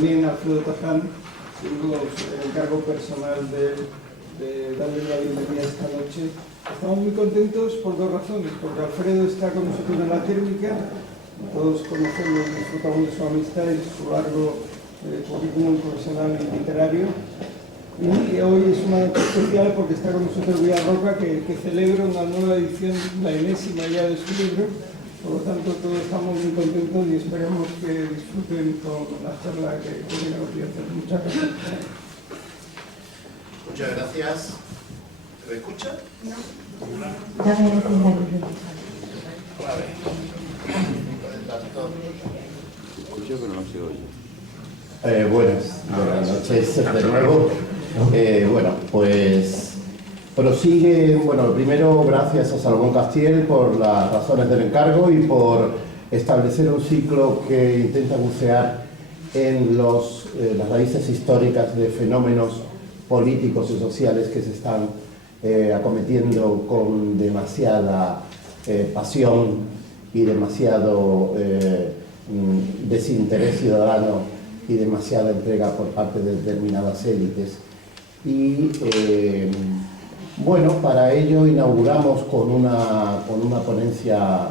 también Alfredo Taján, tengo el encargo personal de darle la bienvenida esta noche. Estamos muy contentos por dos razones, porque Alfredo está con nosotros en la térmica, todos conocemos y disfrutamos de su amistad y de su largo currículum profesional y literario. Y hoy es una noche especial porque está con nosotros Villarroca, que celebra una nueva edición, la enésima ya de su libro. Por lo tanto, todos estamos muy contentos y esperamos que disfruten con la charla que viene a hacer. Muchas gracias. Muchas gracias. ¿Se me escucha? No. Escucho, pero no se oye. Buenas noches de nuevo. Bueno, pues prosigue, bueno, primero gracias a Salomón Castiel por las razones del encargo y por establecer un ciclo que intenta bucear en las raíces históricas de fenómenos políticos y sociales que se están acometiendo con demasiada pasión y demasiado desinterés ciudadano y demasiada entrega por parte de determinadas élites. Y bueno, para ello inauguramos con una ponencia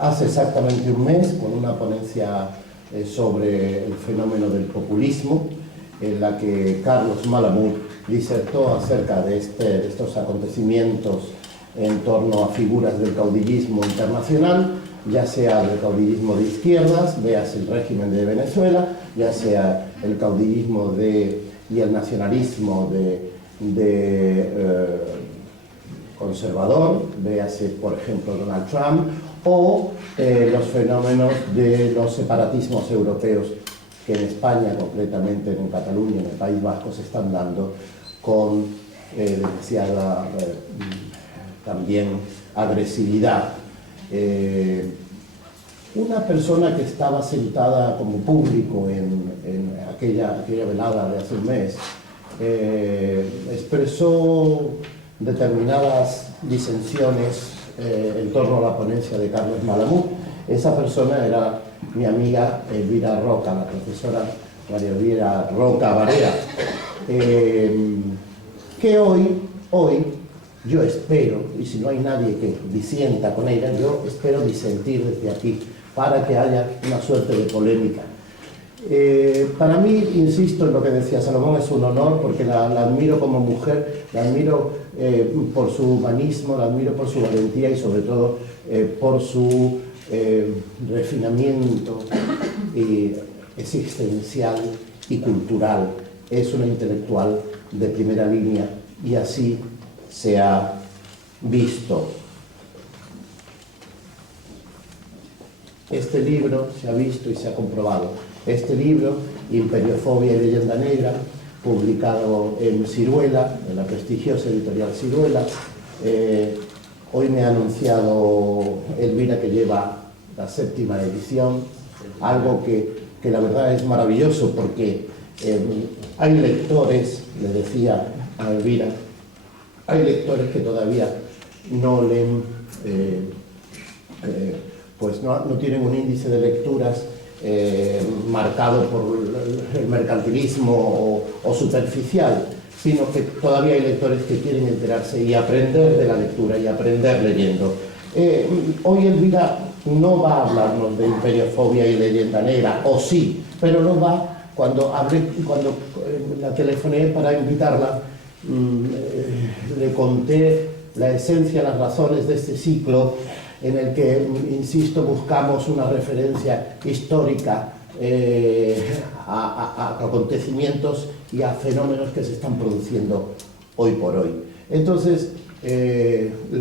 hace exactamente un mes, con una ponencia sobre el fenómeno del populismo, en la que Carlos Malamud disertó acerca de estos acontecimientos en torno a figuras del caudillismo internacional, ya sea el caudillismo de izquierdas, véase el régimen de Venezuela, ya sea el caudillismo y el nacionalismo conservador, véase por ejemplo Donald Trump, o los fenómenos de los separatismos europeos que en España, concretamente en Cataluña, en el País Vasco, se están dando con demasiada también agresividad. Una persona que estaba sentada como público en aquella velada de hace un mes expresó determinadas disensiones en torno a la ponencia de Carlos Malamud. Esa persona era mi amiga Elvira Roca, la profesora María Elvira Roca Barea, que hoy yo espero, y si no hay nadie que disienta con ella, yo espero disentir desde aquí para que haya una suerte de polémica. Para mí, insisto en lo que decía Salomón, es un honor porque la admiro como mujer, la admiro por su humanismo, la admiro por su valentía y sobre todo por su refinamiento existencial y cultural. Es una intelectual de primera línea y así se ha visto. Este libro se ha visto y se ha comprobado. Este libro, Imperiofobia y leyenda negra, publicado en Siruela, en la prestigiosa editorial Siruela. Hoy me ha anunciado Elvira que lleva la 7ª edición, algo que la verdad es maravilloso porque hay lectores, le decía a Elvira, hay lectores que todavía no leen, pues no tienen un índice de lecturas marcado por el mercantilismo o superficial, sino que todavía hay lectores que quieren enterarse y aprender de la lectura y aprender leyendo. Hoy Elvira no va a hablarnos de imperiofobia y leyenda negra, o sí, pero no va, cuando la telefoné para invitarla, le conté la esencia, las razones de este ciclo, en el que, insisto, buscamos una referencia histórica a acontecimientos y a fenómenos que se están produciendo hoy por hoy. Entonces,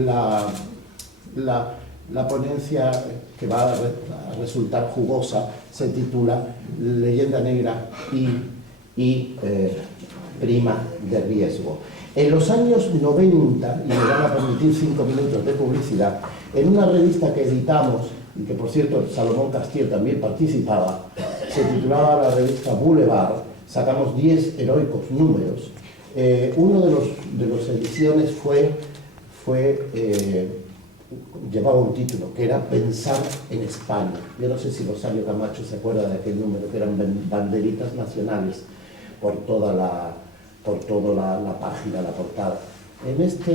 la ponencia que va a resultar jugosa se titula Leyenda negra y prima de riesgo. En los años 90, y me van a permitir 5 minutos de publicidad, en una revista que editamos, y que por cierto Salomón Castiel también participaba, se titulaba la revista Boulevard, sacamos 10 heroicos números. Uno de las ediciones fue llevaba un título que era Pensar en España. Yo no sé si Rosario Camacho se acuerda de aquel número, que eran banderitas nacionales por toda la página, la portada. En esta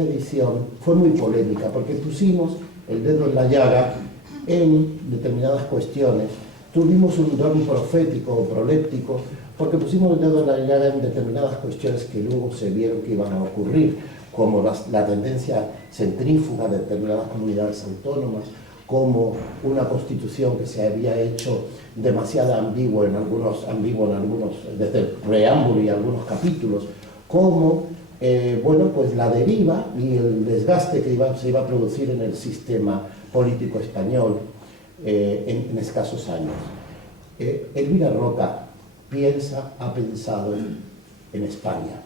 edición fue muy polémica porque pusimos el dedo en la llaga en determinadas cuestiones. Tuvimos un don profético o proléptico porque pusimos el dedo en la llaga en determinadas cuestiones que luego se vieron que iban a ocurrir, como la tendencia centrífuga de determinadas comunidades autónomas, como una constitución que se había hecho demasiado ambigua en algunos, desde el preámbulo y algunos capítulos, como bueno, pues la deriva y el desgaste que se iba a producir en el sistema político español en escasos años. Elvira Roca ha pensado en España.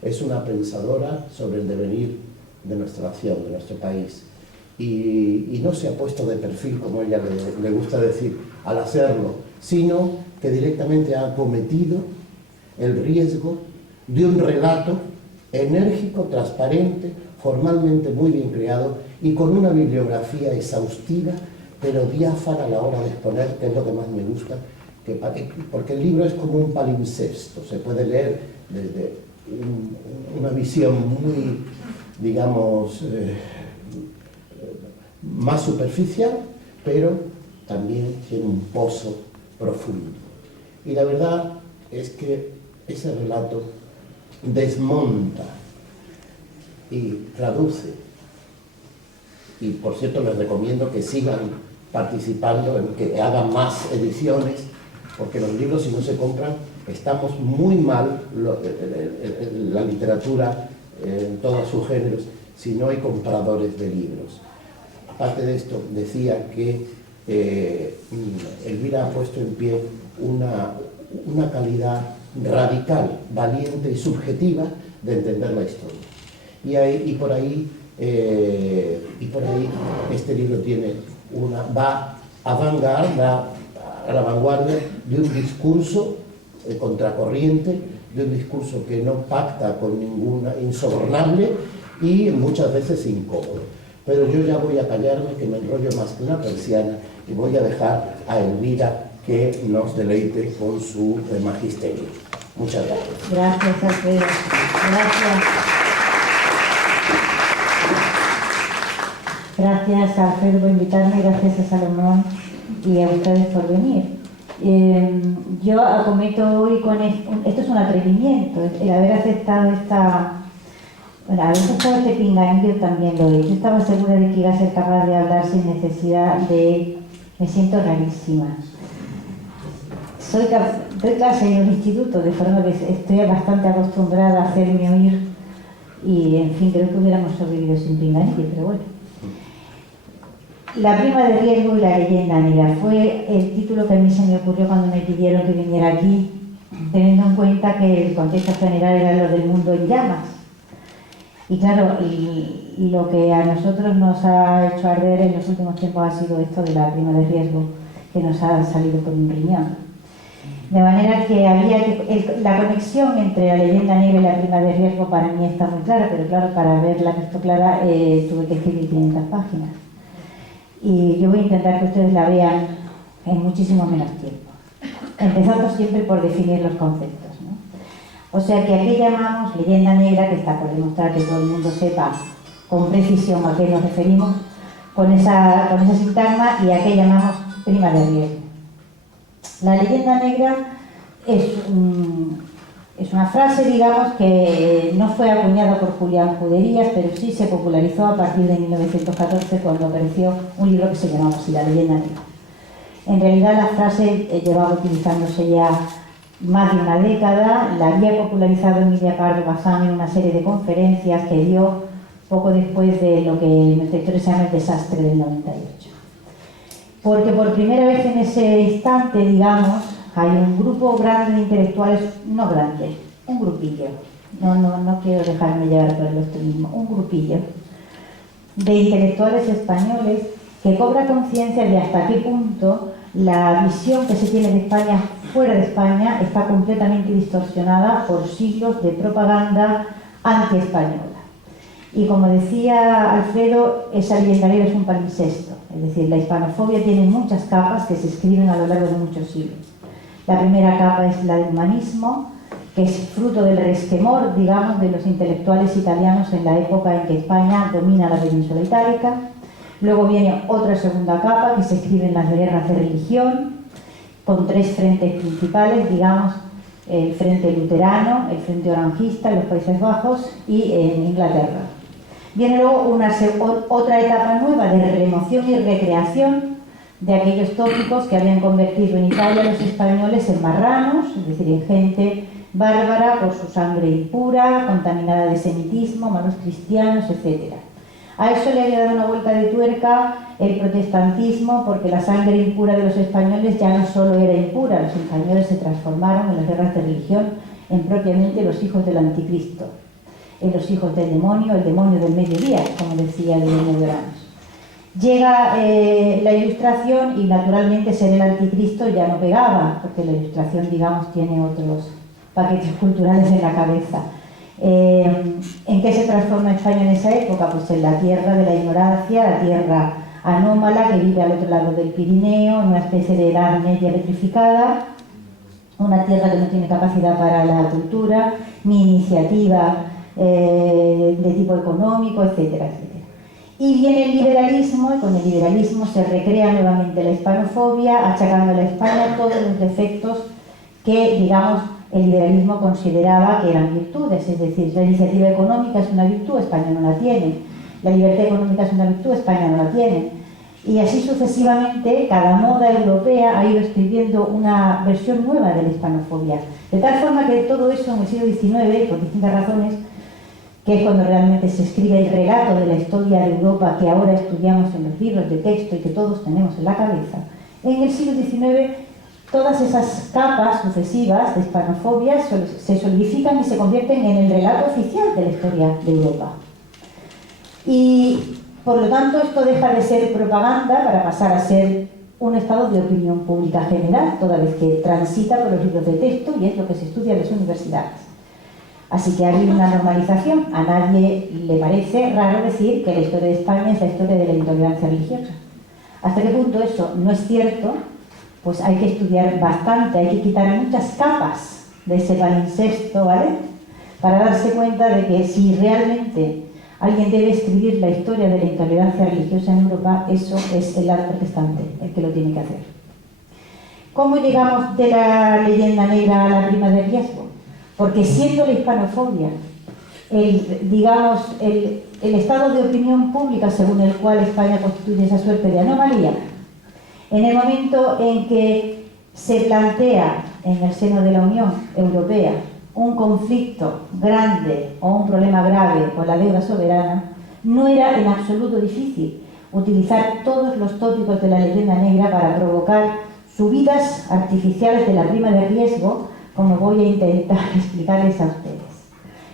Es una pensadora sobre el devenir de nuestra nación, de nuestro país. Y no se ha puesto de perfil, como ella le gusta decir, al hacerlo, sino que directamente ha acometido el riesgo de un relato enérgico, transparente, formalmente muy bien creado y con una bibliografía exhaustiva, pero diáfana a la hora de exponer, que es lo que más me gusta, porque el libro es como un palimpsesto, se puede leer desde una visión muy, digamos, más superficial, pero también tiene un pozo profundo. Y la verdad es que ese relato desmonta y traduce, y por cierto les recomiendo que sigan participando, en que hagan más ediciones, porque los libros, si no se compran, estamos muy mal, la literatura en todos sus géneros, si no hay compradores de libros. Aparte de esto, decía que Elvira ha puesto en pie una calidad radical, valiente y subjetiva de entender la historia. Y por ahí este libro va a la vanguardia de un discurso contracorriente, de un discurso que no pacta con ninguna, insobornable y muchas veces incómodo. Pero yo ya voy a callarme, que me enrollo más que una persiana, y voy a dejar a Elvira que nos deleite con su magisterio. Muchas gracias. Gracias, Alfredo. Gracias. Gracias, Alfredo, por invitarme, gracias a Salomón y a ustedes por venir. Yo acometo hoy con esto es un atrevimiento, el haber aceptado este pinganillo también lo he hecho. Estaba segura de que iba a ser capaz de hablar sin necesidad de... Me siento rarísima. Doy clase en un instituto, de forma que estoy bastante acostumbrada a hacerme oír y, en fin, creo que hubiéramos sobrevivido sin pinganillo, pero bueno. La prima de riesgo y la leyenda negra fue el título que a mí se me ocurrió cuando me pidieron que viniera aquí, teniendo en cuenta que el contexto general era lo del mundo en llamas. Y claro, y lo que a nosotros nos ha hecho arder en los últimos tiempos ha sido esto de la prima de riesgo, que nos ha salido por un riñón. De manera que la conexión entre la leyenda negra y la prima de riesgo para mí está muy clara, pero claro, para verla esto clara tuve que escribir 500 páginas. Y yo voy a intentar que ustedes la vean en muchísimo menos tiempo, empezando siempre por definir los conceptos, ¿no? O sea que aquí llamamos leyenda negra, que está por demostrar que todo el mundo sepa con precisión a qué nos referimos con esa sintagma, y a qué llamamos prima de riesgo. La leyenda negra es una frase, digamos, que no fue acuñada por Julián Juderías, pero sí se popularizó a partir de 1914, cuando apareció un libro que se llamaba así, La leyenda negra. En realidad la frase llevaba utilizándose ya más de una década, la había popularizado Emilia Pardo Bazán en una serie de conferencias que dio poco después de lo que en nuestra historia se llama el desastre del 98. Porque por primera vez en ese instante, digamos, hay un grupo grande de intelectuales, no grande, un grupillo, no quiero dejarme llevar por el optimismo, un grupillo de intelectuales españoles que cobra conciencia de hasta qué punto la visión que se tiene de España fuera de España está completamente distorsionada por siglos de propaganda anti-española. Y como decía Alfredo, esa leyenda negra es un palimpsesto, es decir, la hispanofobia tiene muchas capas que se escriben a lo largo de muchos siglos. La primera capa es la del humanismo, que es fruto del resquemor, digamos, de los intelectuales italianos en la época en que España domina la península itálica. Luego viene otra segunda capa que se escribe en las guerras de religión, con tres frentes principales, digamos, el frente luterano, el frente orangista en los Países Bajos y en Inglaterra. Viene luego otra etapa nueva de remoción y recreación de aquellos tópicos que habían convertido en Italia a los españoles en marranos, es decir, en gente bárbara por su sangre impura, contaminada de semitismo, malos cristianos, etc. A eso le había dado una vuelta de tuerca el protestantismo, porque la sangre impura de los españoles ya no solo era impura, los españoles se transformaron en las guerras de religión en propiamente los hijos del anticristo, en los hijos del demonio, el demonio del mediodía, como decía el demonio de Oranos. Llega la Ilustración y naturalmente ser el anticristo ya no pegaba, porque la Ilustración, digamos, tiene otros paquetes culturales en la cabeza. ¿En qué se transforma España en esa época? Pues en la tierra de la ignorancia, la tierra anómala que vive al otro lado del Pirineo, en una especie de edad media petrificada, una tierra que no tiene capacidad para la cultura, ni iniciativa de tipo económico, etcétera, etcétera. Y viene el liberalismo, y con el liberalismo se recrea nuevamente la hispanofobia, achacando a la España todos los defectos que, digamos, el liberalismo consideraba que eran virtudes, es decir, la iniciativa económica es una virtud, España no la tiene, la libertad económica es una virtud, España no la tiene. Y así sucesivamente, cada moda europea ha ido escribiendo una versión nueva de la hispanofobia. De tal forma que todo eso en el siglo XIX, por distintas razones, que es cuando realmente se escribe el relato de la historia de Europa que ahora estudiamos en los libros de texto y que todos tenemos en la cabeza, en el siglo XIX todas esas capas sucesivas de hispanofobia se solidifican y se convierten en el relato oficial de la historia de Europa. Y por lo tanto esto deja de ser propaganda para pasar a ser un estado de opinión pública general, toda vez que transita por los libros de texto y es lo que se estudia en las universidades. Así que hay una normalización. A nadie le parece raro decir que la historia de España es la historia de la intolerancia religiosa. ¿Hasta qué punto eso no es cierto? Pues hay que estudiar bastante, hay que quitar muchas capas de ese palimpsesto, ¿vale? Para darse cuenta de que si realmente alguien debe escribir la historia de la intolerancia religiosa en Europa, eso es el lado protestante el que lo tiene que hacer. ¿Cómo llegamos de la leyenda negra a la prima de riesgo? Porque siendo la hispanofobia el estado de opinión pública según el cual España constituye esa suerte de anomalía, en el momento en que se plantea en el seno de la Unión Europea un conflicto grande o un problema grave con la deuda soberana, no era en absoluto difícil utilizar todos los tópicos de la leyenda negra para provocar subidas artificiales de la prima de riesgo, como voy a intentar explicarles a ustedes.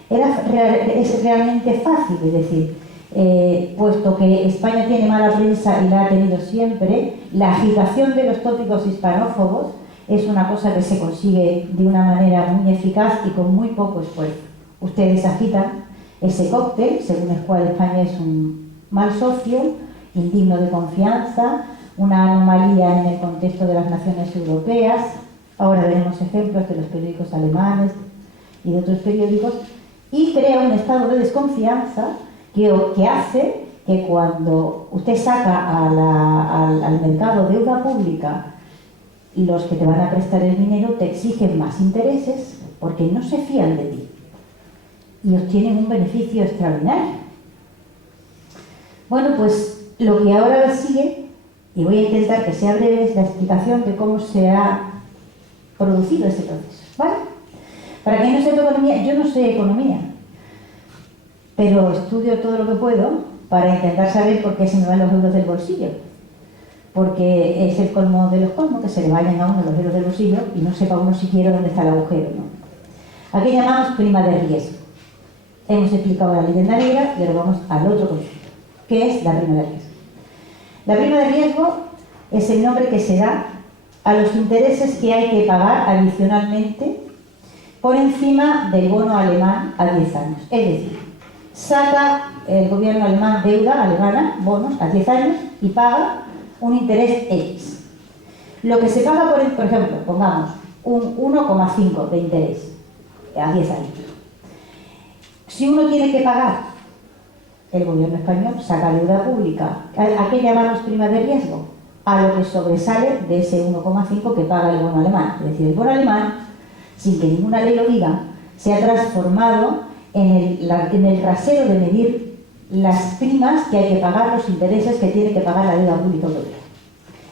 Es realmente fácil, es decir, puesto que España tiene mala prensa y la ha tenido siempre, la agitación de los tópicos hispanófobos es una cosa que se consigue de una manera muy eficaz y con muy poco esfuerzo. Ustedes agitan ese cóctel, según el cual España es un mal socio, indigno de confianza, una anomalía en el contexto de las naciones europeas. Ahora veremos ejemplos de los periódicos alemanes y de otros periódicos, y crea un estado de desconfianza que hace que cuando usted saca al mercado deuda pública, los que te van a prestar el dinero te exigen más intereses porque no se fían de ti y obtienen un beneficio extraordinario. Bueno, pues lo que ahora sigue, y voy a intentar que sea breve, es la explicación de cómo se ha producido ese proceso, ¿vale? Para quien no sepa economía, yo no sé economía, pero estudio todo lo que puedo para intentar saber por qué se me van los euros del bolsillo, porque es el colmo de los colmos que se le vayan a uno los euros del bolsillo y no sepa uno siquiera dónde está el agujero, ¿no? Aquí llamamos prima de riesgo. Hemos explicado la leyenda negra y ahora vamos al otro concepto, que es la prima de riesgo. La prima de riesgo es el nombre que se da a los intereses que hay que pagar adicionalmente por encima del bono alemán a 10 años. Es decir, saca el gobierno alemán deuda alemana, bonos, a 10 años y paga un interés X. Lo que se paga, por ejemplo, pongamos un 1,5 de interés a 10 años. Si uno tiene que pagar, el gobierno español saca deuda pública. ¿A qué llamamos prima de riesgo? A lo que sobresale de ese 1,5 que paga el bono alemán. Es decir, el bono alemán, sin que ninguna ley lo diga, se ha transformado en el rasero de medir las primas que hay que pagar, los intereses que tiene que pagar la deuda pública europea.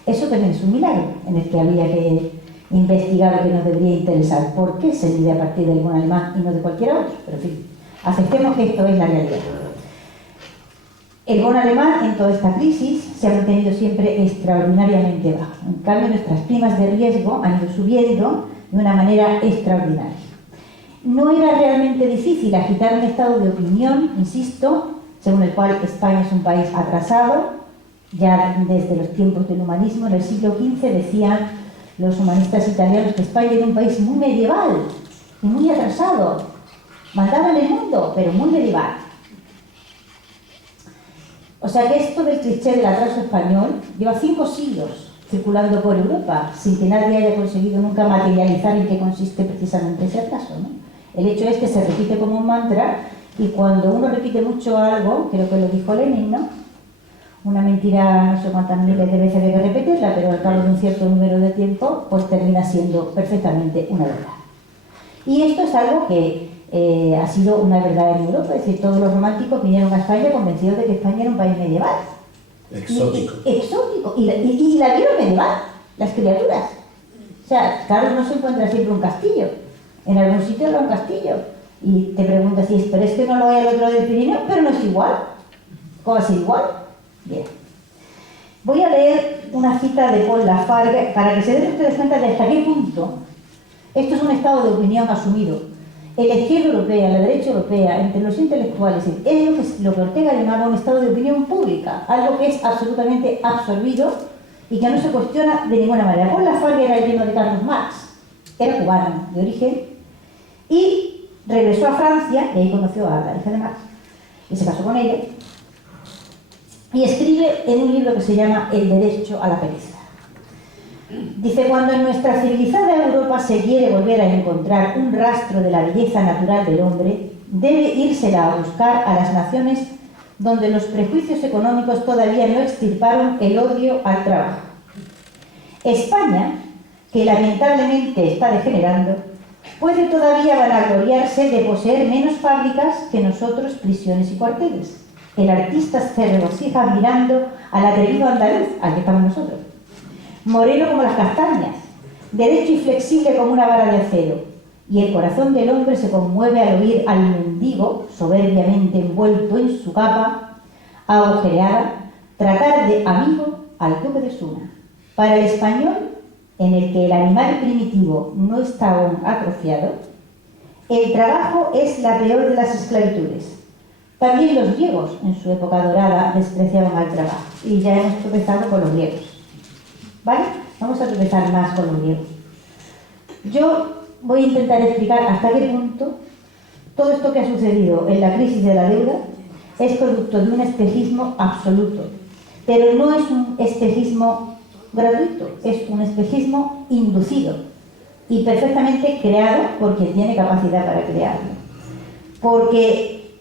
Eso también es un milagro en el que habría que investigar lo que nos debería interesar. ¿Por qué se mide a partir del bono alemán y no de cualquier otro? Pero en fin, aceptemos que esto es la realidad. El bono alemán en toda esta crisis se ha mantenido siempre extraordinariamente bajo. En cambio, nuestras primas de riesgo han ido subiendo de una manera extraordinaria. No era realmente difícil agitar un estado de opinión, insisto, según el cual España es un país atrasado. Ya desde los tiempos del humanismo, en el siglo XV, decían los humanistas italianos que España era un país muy medieval y muy atrasado. Mandaba en el mundo, pero muy medieval. O sea que esto del cliché del atraso español lleva 5 siglos circulando por Europa, sin que nadie haya conseguido nunca materializar en qué consiste precisamente ese atraso, ¿no? El hecho es que se repite como un mantra, y cuando uno repite mucho algo, creo que lo dijo Lenin, ¿no? Una mentira, no sé cuántas miles de veces hay que repetirla, pero al cabo de un cierto número de tiempo, pues termina siendo perfectamente una verdad. Y esto es algo que ha sido una verdad en Europa, es decir, todos los románticos vinieron a España convencidos de que España era un país medieval. Exótico. Exótico. Y la vieron medieval, las criaturas. O sea, Carlos no se encuentra siempre un castillo. En algún sitio habrá un castillo. Y te preguntas, pero es que no lo hay al otro lado del Pirineo, pero no es igual. ¿Cómo va a ser igual? Bien. Voy a leer una cita de Paul Lafargue para que se den ustedes cuenta de hasta qué punto esto es un estado de opinión asumido. En la izquierda europea, en la derecha europea, entre los intelectuales, es lo que Ortega llamaba un estado de opinión pública, algo que es absolutamente absorbido y que no se cuestiona de ninguna manera. Paul Lafargue era el primo de Carlos Marx, era cubano de origen y regresó a Francia, y ahí conoció a la hija de Marx y se casó con ella, y escribe en un libro que se llama El derecho a la pereza. Dice, cuando en nuestra civilizada Europa se quiere volver a encontrar un rastro de la belleza natural del hombre, debe írsela a buscar a las naciones donde los prejuicios económicos todavía no extirparon el odio al trabajo. España, que lamentablemente está degenerando, puede todavía vanagloriarse de poseer menos fábricas que nosotros prisiones y cuarteles. El artista se regocija mirando al atrevido andaluz, al que estamos nosotros, moreno como las castañas, derecho y flexible como una vara de acero, y el corazón del hombre se conmueve al oír al mendigo, soberbiamente envuelto en su capa, agujereada, tratar de amigo al duque de Suna. Para el español, en el que el animal primitivo no está aún atrofiado, el trabajo es la peor de las esclavitudes. También los griegos, en su época dorada, despreciaban al trabajo, y ya hemos tropezado con los griegos. ¿Vale? Vamos a tropezar más con los griegos. Yo voy a intentar explicar hasta qué punto todo esto que ha sucedido en la crisis de la deuda es producto de un espejismo absoluto. Pero no es un espejismo gratuito, es un espejismo inducido y perfectamente creado por quien tiene capacidad para crearlo. Porque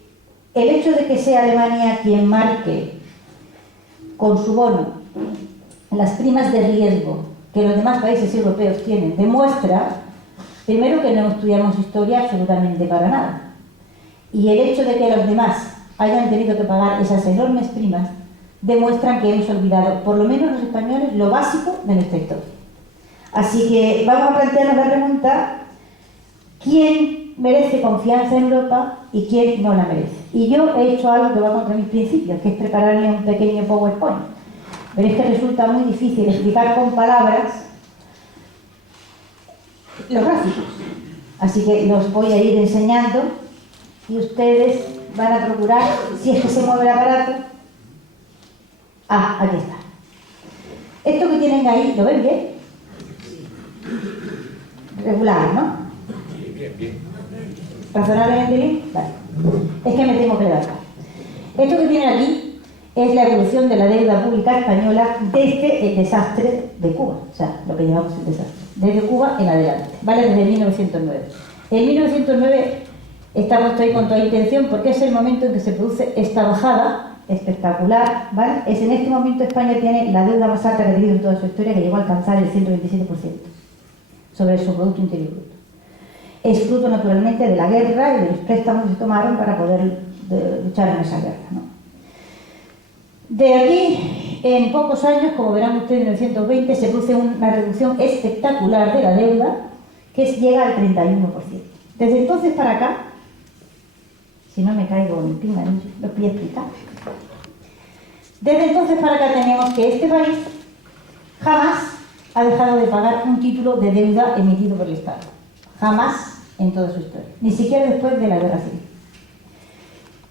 el hecho de que sea Alemania quien marque con su bono las primas de riesgo que los demás países europeos tienen, demuestra, primero, que no estudiamos historia absolutamente para nada. Y el hecho de que los demás hayan tenido que pagar esas enormes primas demuestran que hemos olvidado, por lo menos los españoles, lo básico de nuestra historia. Así que vamos a plantearnos la pregunta: ¿quién merece confianza en Europa y quién no la merece? Y yo he hecho algo que va contra mis principios, que es prepararme un pequeño PowerPoint. Pero es que resulta muy difícil explicar con palabras los gráficos. Así que los voy a ir enseñando y ustedes van a procurar, si es que se mueve el aparato. Ah, aquí está. Esto que tienen ahí, ¿lo ven bien? Regular, ¿no? Bien. ¿Razonablemente bien? Vale. Es que me tengo que levantar. Esto que tienen aquí es la evolución de la deuda pública española desde el desastre de Cuba, o sea, lo que llamamos el desastre, desde Cuba en adelante, ¿vale? Desde 1909. En 1909 está puesto ahí con toda intención porque es el momento en que se produce esta bajada espectacular, ¿vale? Es en este momento España tiene la deuda más alta que ha tenido en toda su historia, que llegó a alcanzar el 127% sobre su Producto Interior Bruto. Es fruto naturalmente de la guerra y de los préstamos que se tomaron para poder luchar en esa guerra, ¿no? De aquí, en pocos años, como verán ustedes, en 1920 se produce una reducción espectacular de la deuda que llega al 31%. Desde entonces para acá, si no me caigo en pinga, lo voy a explicar. Desde entonces para acá tenemos que este país jamás ha dejado de pagar un título de deuda emitido por el Estado. Jamás en toda su historia, ni siquiera después de la Guerra Civil.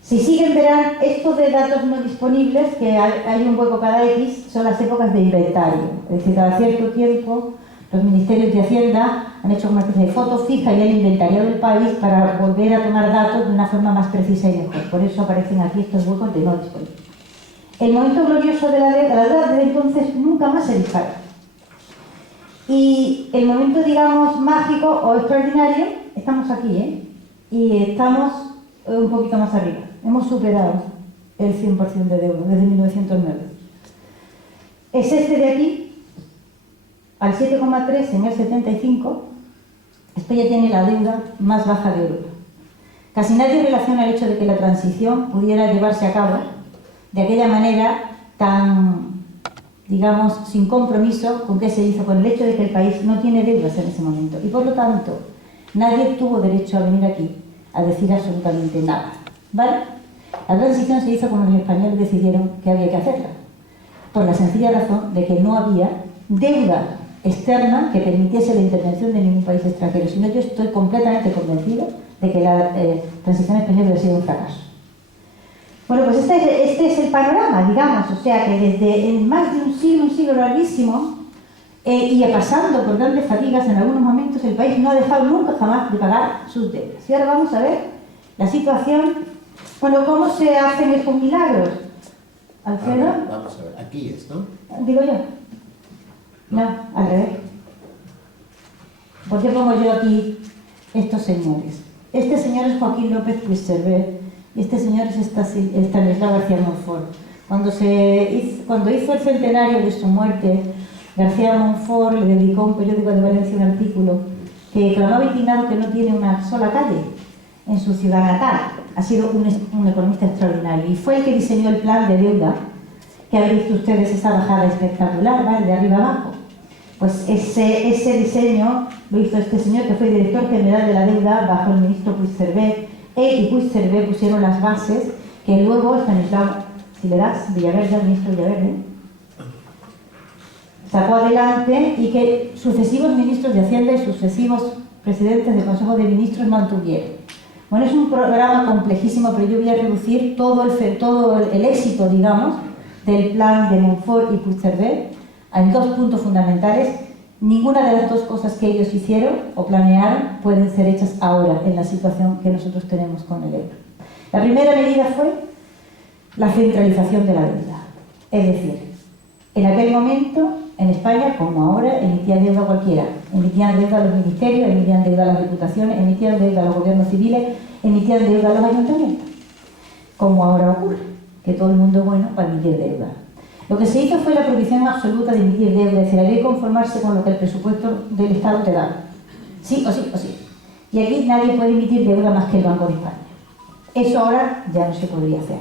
Si siguen verán estos de datos no disponibles, que hay un hueco cada X, son las épocas de inventario. Es decir, cada cierto tiempo los ministerios de Hacienda han hecho una especie de foto fija y han inventariado el país para volver a tomar datos de una forma más precisa y mejor. Por eso aparecen aquí estos huecos de no disponibles. El momento glorioso de la deuda desde entonces nunca más se dispara. Y el momento, digamos, mágico o extraordinario, estamos aquí, ¿eh? Y estamos un poquito más arriba. Hemos superado el 100% de deuda desde 1909. Es este de aquí, al 7,3 en el 75, España tiene la deuda más baja de Europa. Casi nadie relaciona el hecho de que la transición pudiera llevarse a cabo de aquella manera tan, digamos, sin compromiso con qué se hizo, con el hecho de que el país no tiene deudas en ese momento. Y por lo tanto, nadie tuvo derecho a venir aquí a decir absolutamente nada, ¿vale? La transición se hizo como los españoles decidieron que había que hacerla, por la sencilla razón de que no había deuda externa que permitiese la intervención de ningún país extranjero. Si no, yo estoy completamente convencido de que la transición española había sido un fracaso. Bueno, pues este es el panorama, digamos, o sea que desde en más de un siglo larguísimo, y pasando por grandes fatigas en algunos momentos, el país no ha dejado nunca jamás de pagar sus deudas. Y ahora vamos a ver la situación, bueno, cómo se hacen estos milagros. ¿Alfredo? Vamos a ver, aquí es, ¿no? Digo yo. No, al revés. ¿Por qué pongo yo aquí estos señores? Este señor es Joaquín López Puigcerver y este señor es Estanislao García Montfort. Cuando hizo el centenario de su muerte, García Montfort le dedicó a un periódico de Valencia un artículo que clamaba indignado que no tiene una sola calle en su ciudad natal. Ha sido un economista extraordinario y fue el que diseñó el plan de deuda que habéis visto ustedes, esa bajada espectacular, ¿vale? De arriba abajo. Pues ese diseño lo hizo este señor que fue director general de la deuda bajo el ministro Puigcerver. Él y Puigcerver pusieron las bases que luego Estanislao, si le das, Villaverde, el ministro Villaverde, sacó adelante y que sucesivos ministros de Hacienda y sucesivos presidentes del Consejo de Ministros mantuvieron. Bueno, es un programa complejísimo, pero yo voy a reducir todo el éxito, digamos, del plan de Montfort y Puigcerver en dos puntos fundamentales. Ninguna de las dos cosas que ellos hicieron o planearon pueden ser hechas ahora en la situación que nosotros tenemos con el euro. La primera medida fue la centralización de la deuda. Es decir, en aquel momento, en España, como ahora, emitían deuda cualquiera. Emitían deuda a los ministerios, emitían deuda a las diputaciones, emitían deuda a los gobiernos civiles, emitían deuda a los ayuntamientos. Como ahora ocurre, que todo el mundo es bueno para emitir deuda. Lo que se hizo fue la prohibición absoluta de emitir deuda, es decir, había que conformarse con lo que el presupuesto del Estado te da. Sí o sí o sí. Y aquí nadie puede emitir deuda más que el Banco de España. Eso ahora ya no se podría hacer.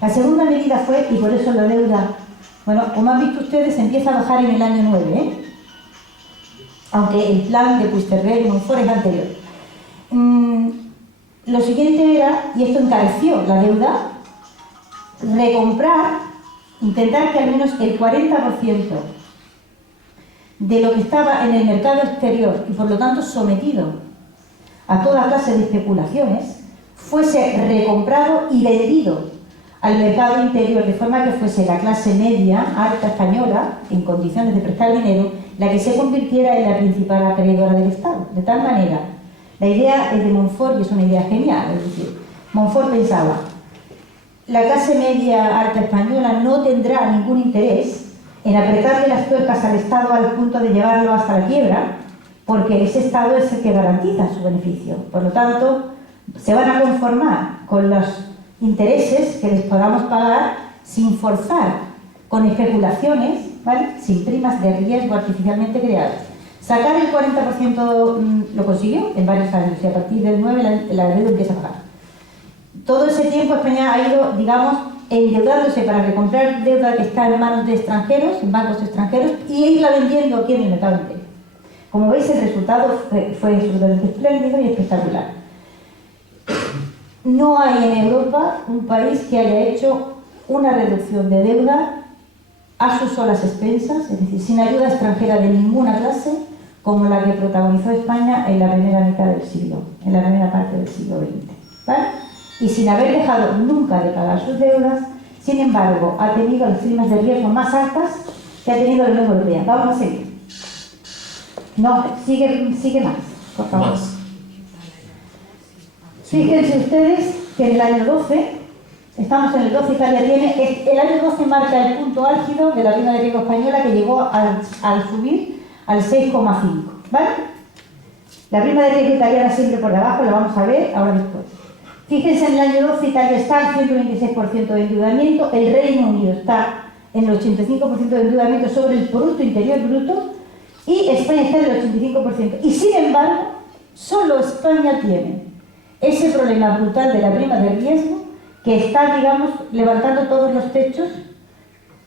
La segunda medida fue, y por eso la deuda, bueno, como han visto ustedes, empieza a bajar en el año 9, ¿eh? Aunque el plan de Puigcerver y Montfort es anterior. Lo siguiente era, y esto encareció la deuda, recomprar, intentar que al menos el 40% de lo que estaba en el mercado exterior y por lo tanto sometido a toda clase de especulaciones fuese recomprado y vendido al mercado interior, de forma que fuese la clase media, alta española, en condiciones de prestar dinero, la que se convirtiera en la principal acreedora del Estado. De tal manera La idea es de Montfort y es una idea genial. Es decir, Montfort pensaba, la clase media alta española no tendrá ningún interés en apretarle las tuercas al Estado al punto de llevarlo hasta la quiebra, porque ese Estado es el que garantiza su beneficio. Por lo tanto, se van a conformar con los intereses que les podamos pagar sin forzar, con especulaciones, ¿vale?, sin primas de riesgo artificialmente creadas. Sacar el 40% lo consiguió en varios años y a partir del 9 la deuda empieza a pagar. Todo ese tiempo España ha ido, digamos, endeudándose para recomprar deuda que está en manos de extranjeros, en bancos extranjeros, y irla vendiendo aquí en el mercado entero. Como veis, el resultado fue absolutamente espléndido y espectacular. No hay en Europa un país que haya hecho una reducción de deuda a sus solas expensas, es decir, sin ayuda extranjera de ninguna clase, como la que protagonizó España en la primera mitad del siglo, en la primera parte del siglo XX, ¿vale? Y sin haber dejado nunca de pagar sus deudas, sin embargo, ha tenido las primas de riesgo más altas que ha tenido la Unión Europea. Vamos a seguir. No, sigue más, por favor. Más. Fíjense ustedes que en el año 12, estamos en el 12, Italia tiene, el año 12 marca el punto álgido de la prima de riesgo española que llegó al subir al 6,5, ¿vale? La prima de riesgo italiana siempre por debajo, la vamos a ver ahora después. Fíjense, en el año 12 Italia está al 126% de endeudamiento, el Reino Unido está en el 85% de endeudamiento sobre el Producto Interior Bruto y España está en el 85%. Y sin embargo, solo España tiene ese problema brutal de la prima de riesgo que está, digamos, levantando todos los techos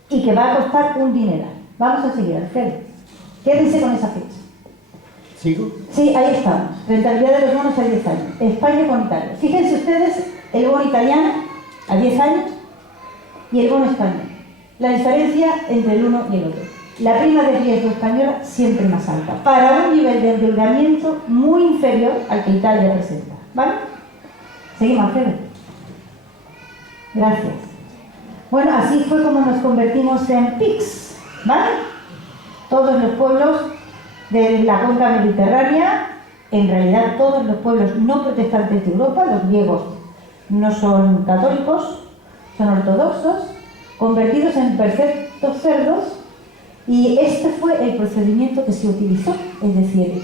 y que va a costar un dineral. Vamos a seguir, Alfredo. Quédense con esa fecha. ¿Sigo? Sí, ahí estamos. Rentabilidad de los bonos a 10 años. España con Italia. Fíjense ustedes el bono italiano a 10 años y el bono español. La diferencia entre el uno y el otro. La prima de riesgo española siempre más alta, para un nivel de endeudamiento muy inferior al que Italia presenta. ¿Vale? Seguimos, Alfredo. Gracias. Bueno, así fue como nos convertimos en PIGS, ¿vale? Todos los pueblos de la cuenca mediterránea, en realidad todos los pueblos no protestantes de Europa, los griegos no son católicos, son ortodoxos, convertidos en perfectos cerdos, y este fue el procedimiento que se utilizó. Es decir,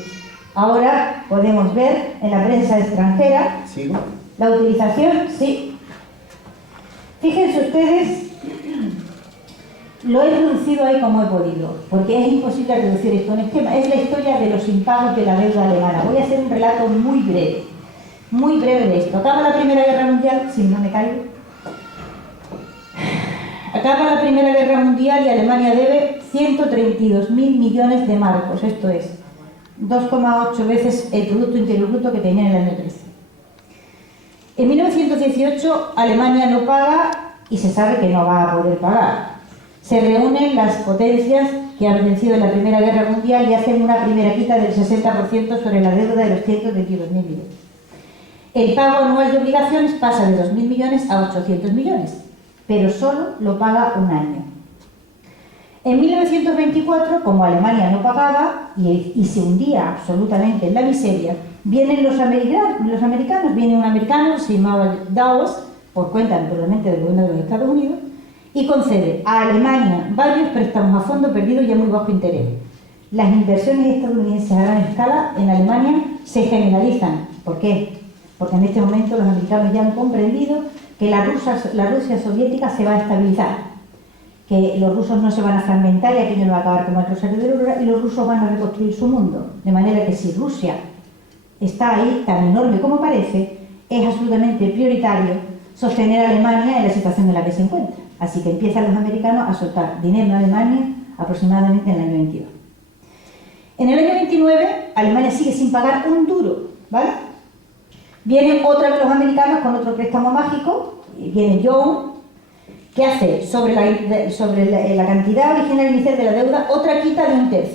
ahora podemos ver en la prensa extranjera ¿Sigo? la utilización, sí. Fíjense ustedes, lo he reducido ahí como he podido, porque es imposible reducir esto. Un esquema es la historia de los impagos de la deuda alemana. Voy a hacer un relato muy breve de esto. Acaba la Primera Guerra Mundial, si no me caigo. Acaba la Primera Guerra Mundial y Alemania debe 132.000 millones de marcos, esto es 2,8 veces el Producto Interior Bruto que tenía en el año 13. En 1918 Alemania no paga y se sabe que no va a poder pagar. Se reúnen las potencias que han vencido en la Primera Guerra Mundial y hacen una primera quita del 60% sobre la deuda de los 122.000 millones. El pago anual de obligaciones pasa de 2.000 millones a 800 millones, pero solo lo paga un año. En 1924, como Alemania no pagaba y se hundía absolutamente en la miseria, vienen los americanos, viene un americano que se llamaba Dawes, por cuenta naturalmente del gobierno de los Estados Unidos, y concede a Alemania varios préstamos a fondo perdido y a muy bajo interés. Las inversiones estadounidenses a gran escala en Alemania se generalizan. ¿Por qué? Porque en este momento los americanos ya han comprendido que la Rusia soviética se va a estabilizar, que los rusos no se van a fragmentar y aquello no va a acabar como el Rosario de Aurora, y los rusos van a reconstruir su mundo. De manera que si Rusia está ahí, tan enorme como parece, es absolutamente prioritario sostener a Alemania en la situación en la que se encuentra. Así que empiezan los americanos a soltar dinero en Alemania aproximadamente en el año 22. En el año 29, Alemania sigue sin pagar un duro, ¿vale? Vienen otra vez los americanos con otro préstamo mágico, y viene Young, que hace sobre la cantidad original inicial de la deuda otra quita de 1/3.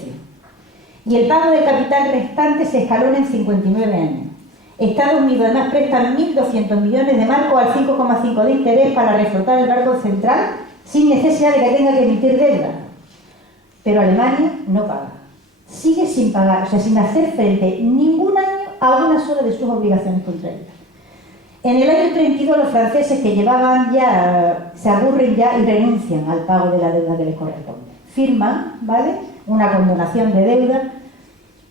Y el pago del capital restante se escalona en 59 años. Estados Unidos además presta 1.200 millones de marcos al 5,5 de interés para reflotar el Banco Central sin necesidad de que tenga que emitir deuda. Pero Alemania no paga. Sigue sin pagar, o sea, sin hacer frente ningún año a una sola de sus obligaciones contraídas. En el año 32 los franceses, que llevaban ya, se aburren ya y renuncian al pago de la deuda que les corresponde. Firman, ¿vale?, una condonación de deuda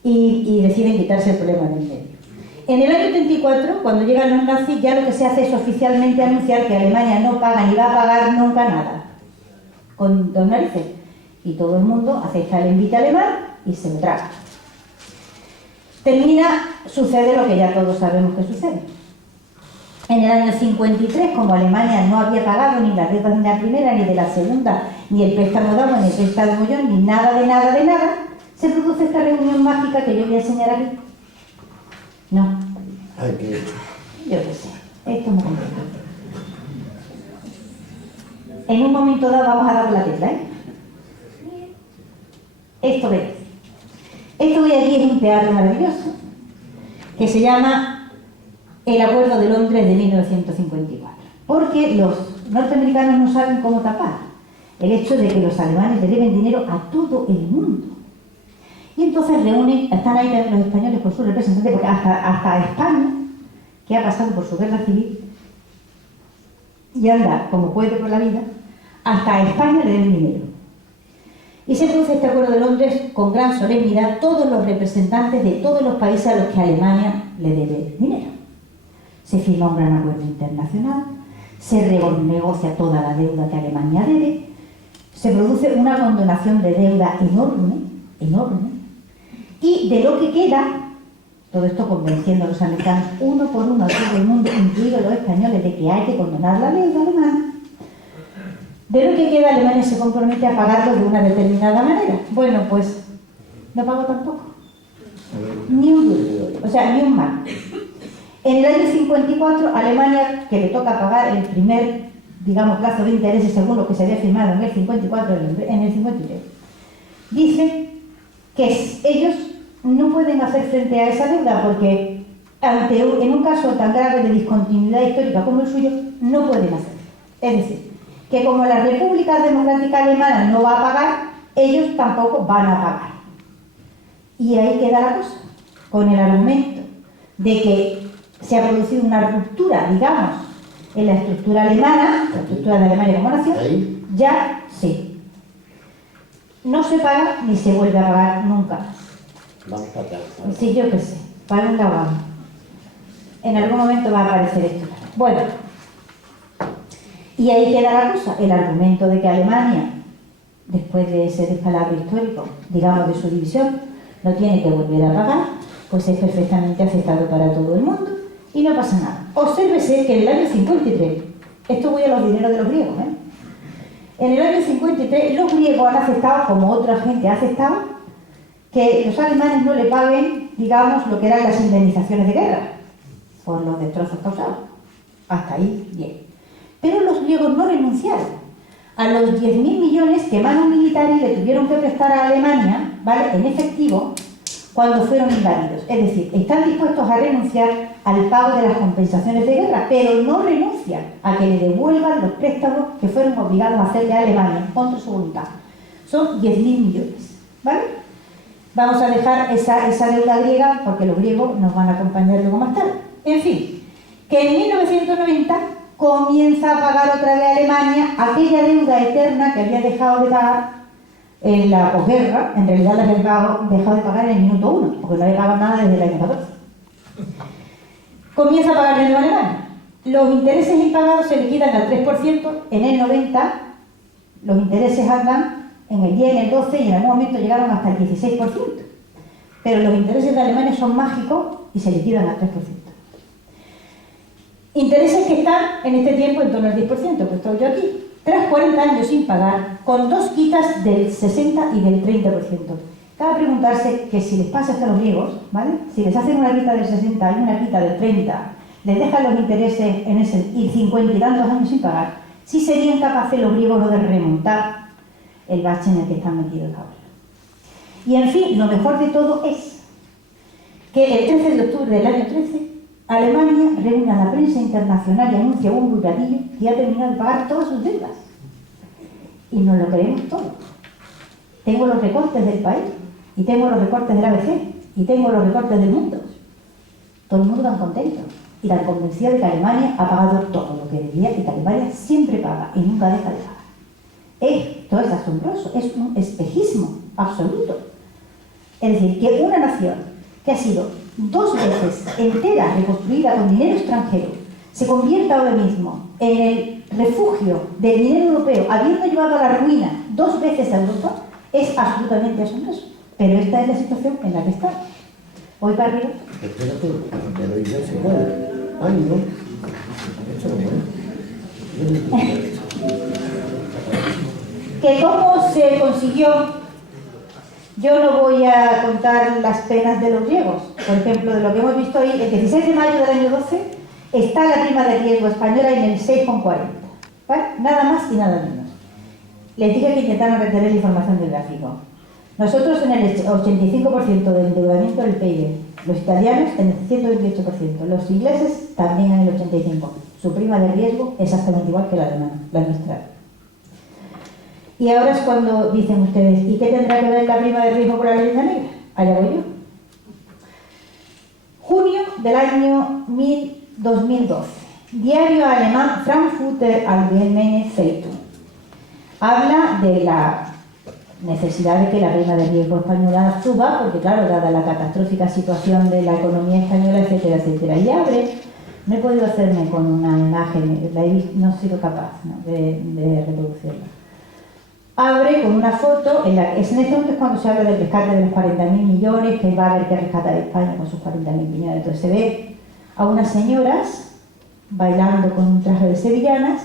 y deciden quitarse el problema del medio. En el año 34, cuando llegan los nazis, ya lo que se hace es oficialmente anunciar que Alemania no paga ni va a pagar nunca nada. Con dos narices. Y todo el mundo acepta el envite alemán y se lo traga. Sucede lo que ya todos sabemos que sucede. En el año 53, como Alemania no había pagado ni las deudas de la primera, ni de la segunda, ni el préstamo de agua, ni el préstamo de mollón, ni nada de nada de nada, se produce esta reunión mágica que yo voy a enseñar aquí. No. Ay, que... Yo qué sé. Esto es muy complicado. En un momento dado vamos a dar la tecla, ¿eh? Esto veis. Esto de aquí es un teatro maravilloso que se llama El Acuerdo de Londres de 1954. Porque los norteamericanos no saben cómo tapar el hecho de que los alemanes le deben dinero a todo el mundo. Y entonces reúnen, están ahí también los españoles por sus representantes, porque hasta España, que ha pasado por su guerra civil, y anda como puede por la vida, hasta a España le deben dinero. Y se produce este Acuerdo de Londres con gran solemnidad, todos los representantes de todos los países a los que Alemania le debe dinero. Se firma un gran acuerdo internacional, se renegocia toda la deuda que Alemania debe, se produce una condonación de deuda enorme, enorme, y de lo que queda, todo esto convenciendo a los americanos uno por uno a todo el mundo, incluidos los españoles, de que hay que condonar la deuda alemana. De lo que queda, Alemania se compromete a pagarlo de una determinada manera. Bueno, pues no pagó tampoco. Ni un duro, o sea, ni un mal. En el año 54, Alemania, que le toca pagar el primer, digamos, plazo de intereses según lo que se había firmado en el 54, en el 53, dice que ellos no pueden hacer frente a esa deuda porque en un caso tan grave de discontinuidad histórica como el suyo, no pueden hacer. Es decir, que como la República Democrática Alemana no va a pagar, ellos tampoco van a pagar. Y ahí queda la cosa, con el argumento de que se ha producido una ruptura, digamos, en la estructura alemana, la estructura de Alemania como nación, ¿Ahí? ya sí. No se paga ni se vuelve a pagar nunca. Vamos para atrás. Sí, yo qué sé, para un lavado. En algún momento va a aparecer esto. Bueno, y ahí queda la cosa, el argumento de que Alemania, después de ese descalabro histórico, digamos de su división, no tiene que volver a pagar, pues es perfectamente aceptado para todo el mundo y no pasa nada. Obsérvese que en el año 53, esto voy a los dineros de los griegos, en el año 53 los griegos han aceptado, como otra gente ha aceptado, que los alemanes no le paguen, digamos, lo que eran las indemnizaciones de guerra, por los destrozos causados. Hasta ahí, bien. Pero los griegos no renunciaron a los 10.000 millones que manos militares le tuvieron que prestar a Alemania, ¿vale?, en efectivo, cuando fueron invadidos. Es decir, están dispuestos a renunciar al pago de las compensaciones de guerra, pero no renuncian a que le devuelvan los préstamos que fueron obligados a hacerle a Alemania contra su voluntad. Son 10.000 millones, ¿vale? Vamos a dejar esa deuda griega porque los griegos nos van a acompañar luego más tarde. En fin, que en 1990 comienza a pagar otra vez Alemania aquella deuda eterna que había dejado de pagar en la posguerra. En realidad la había dejado de pagar en el minuto 1, porque no había pagado nada desde el año 14. Comienza a pagar de nuevo Alemania. Los intereses impagados se liquidan al 3%, en el 90 los intereses andan en el 10, en el 12 y en algún momento llegaron hasta el 16%. Pero los intereses de Alemania son mágicos y se liquidan al 3%. Intereses que están en este tiempo en torno al 10%, que estoy yo aquí, tras 40 años sin pagar, con dos quitas del 60 y del 30%. Cabe preguntarse que si les pasa esto a los griegos, ¿vale? Si les hacen una quita del 60 y una quita del 30, les dejan los intereses en ese y 50 y tantos años sin pagar, si serían capaces los griegos de remontar el bache en el que están metidos ahora. Y en fin, lo mejor de todo es que el 13 de octubre del año 13, Alemania reúne a la prensa internacional y anuncia un bullatillo que ha terminado de pagar todas sus deudas. Y nos lo creemos todo. Tengo los recortes del país, y tengo los recortes del ABC, y tengo los recortes del mundo. todo el mundo tan contento y tan convencido de que Alemania ha pagado todo lo que debía y que Alemania siempre paga y nunca deja de pagar. Esto es asombroso, es un espejismo absoluto. Es decir, que una nación que ha sido 2 veces entera reconstruida con dinero extranjero se convierta ahora mismo en el refugio del dinero europeo, habiendo llevado a la ruina 2 veces a Europa, es absolutamente asombroso. Pero esta es la situación en la que está. Voy para arriba. Espérate, me lo dices igual. Ay, no. Esto no puede. Que cómo se consiguió, yo no voy a contar las penas de los griegos. Por ejemplo, de lo que hemos visto hoy, el 16 de mayo del año 12 está la prima de riesgo española en el 6,40. ¿Vale? Nada más y nada menos. Les dije que intentaron retener la información del gráfico. Nosotros en el 85% de endeudamiento del PIB, los italianos en el 128%, los ingleses también en el 85%. Su prima de riesgo exactamente igual que la alemana, la nuestra. Y ahora es cuando dicen ustedes, ¿y qué tendrá que ver la prima de riesgo con la leyenda negra? Allá voy yo. Junio del año 2012. Diario alemán Frankfurter Allgemeine Zeitung. Habla de la necesidad de que la prima de riesgo española suba, porque claro, dada la catastrófica situación de la economía española, etcétera, etcétera. Y abre, no he podido hacerme con una imagen, no he sido capaz, ¿no?, de reproducirla. Abre con una foto, es en este momento cuando se habla del rescate de los 40.000 millones, que va a haber que rescatar España con sus 40.000 millones. Entonces se ve a unas señoras bailando con un traje de sevillanas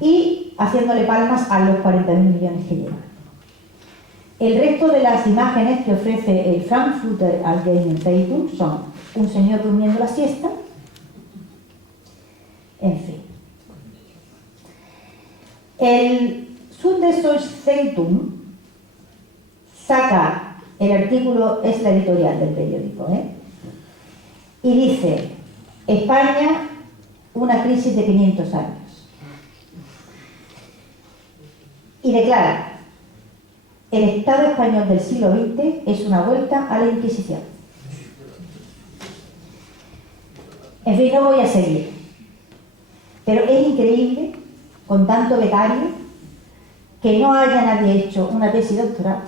y haciéndole palmas a los 40.000 millones que llevan. El resto de las imágenes que ofrece el Frankfurter Allgemeine Zeitung son un señor durmiendo la siesta, en fin. El Süddeutsche saca el artículo, es la editorial del periódico, y dice: España, una crisis de 500 años. Y declara: el Estado español del siglo XX es una vuelta a la Inquisición. En fin, no voy a seguir. Pero es increíble, con tanto becario, que no haya nadie hecho una tesis doctoral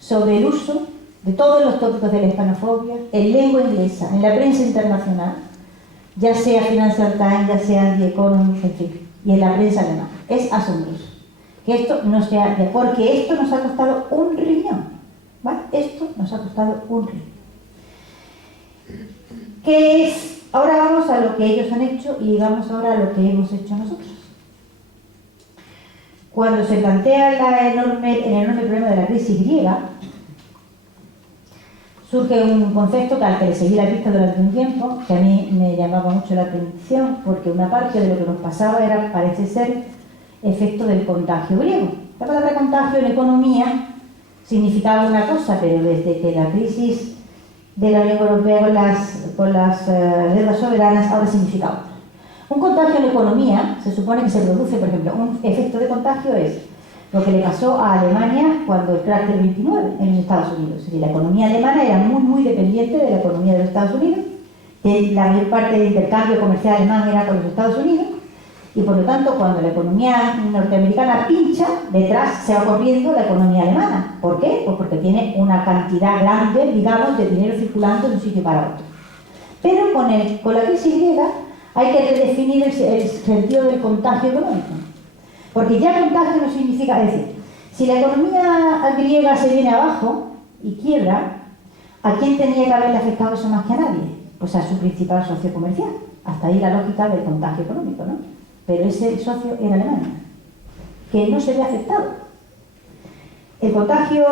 sobre el uso de todos los tópicos de la hispanofobia en lengua inglesa, en la prensa internacional, ya sea Financial Times, ya sea The Economist, en fin, y en la prensa alemana. Es asombroso que esto no sea, porque esto nos ha costado un riñón, ¿vale? Esto nos ha costado un riñón. ¿Qué es? Ahora vamos a lo que ellos han hecho y vamos ahora a lo que hemos hecho nosotros. Cuando se plantea el enorme problema de la crisis griega, surge un concepto que al que le seguí la pista durante un tiempo, que a mí me llamaba mucho la atención, porque una parte de lo que nos pasaba era, parece ser, efecto del contagio griego. La palabra contagio en economía significaba una cosa, pero desde que la crisis de la Unión Europea con las deudas soberanas ahora significa otra. Un contagio en economía se supone que se produce, por ejemplo, un efecto de contagio es lo que le pasó a Alemania cuando el crack del 29 en los Estados Unidos. Es decir, la economía alemana era muy dependiente de la economía de los Estados Unidos, que la mayor parte del intercambio comercial alemán era con los Estados Unidos, y por lo tanto cuando la economía norteamericana pincha, detrás se va corriendo la economía alemana. ¿Por qué? Pues porque tiene una cantidad grande, digamos, de dinero circulando de un sitio para otro. Pero con la crisis griega hay que redefinir el sentido del contagio económico. Porque ya contagio no significa, es decir, si la economía griega se viene abajo y quiebra, ¿a quién tenía que haberle afectado eso más que a nadie? Pues a su principal socio comercial. Hasta ahí la lógica del contagio económico, ¿no? Pero ese socio era Alemania, que no se ve afectado. El contagio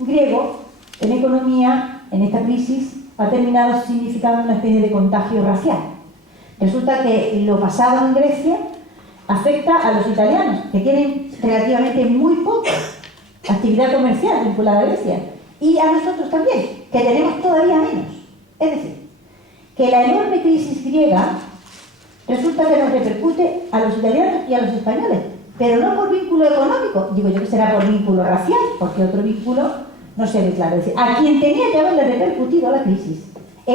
griego en economía, en esta crisis, ha terminado significando una especie de contagio racial. Resulta que lo pasado en Grecia afecta a los italianos, que tienen relativamente muy poca actividad comercial vinculada a Grecia, y a nosotros también, que tenemos todavía menos. Es decir, que la enorme crisis griega resulta que nos repercute a los italianos y a los españoles, pero no por vínculo económico, digo yo que será por vínculo racial, porque otro vínculo no se ve claro. Es decir, a quien tenía que haberle repercutido la crisis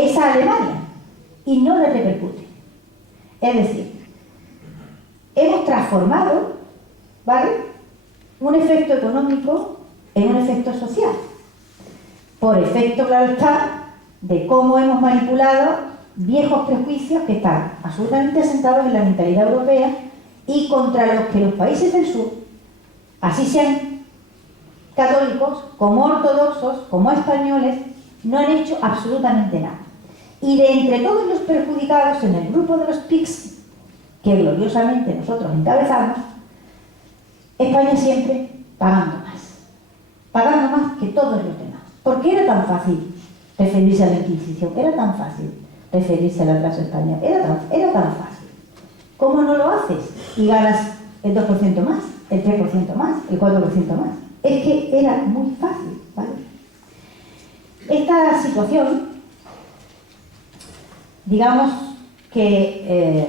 es a Alemania y no le repercute. Es decir, hemos transformado, ¿vale?, un efecto económico en un efecto social. Por efecto, claro está, de cómo hemos manipulado viejos prejuicios que están absolutamente asentados en la mentalidad europea y contra los que los países del sur, así sean católicos, como ortodoxos, como españoles, no han hecho absolutamente nada. Y de entre todos los perjudicados en el grupo de los PICs, que gloriosamente nosotros encabezamos, España siempre pagando más que todos los demás. Porque era tan fácil referirse a la Inquisición, era tan fácil referirse al atraso español, era tan fácil. ¿Cómo no lo haces? Y ganas el 2% más, el 3% más, el 4% más. Es que era muy fácil, ¿vale? Esta situación, digamos que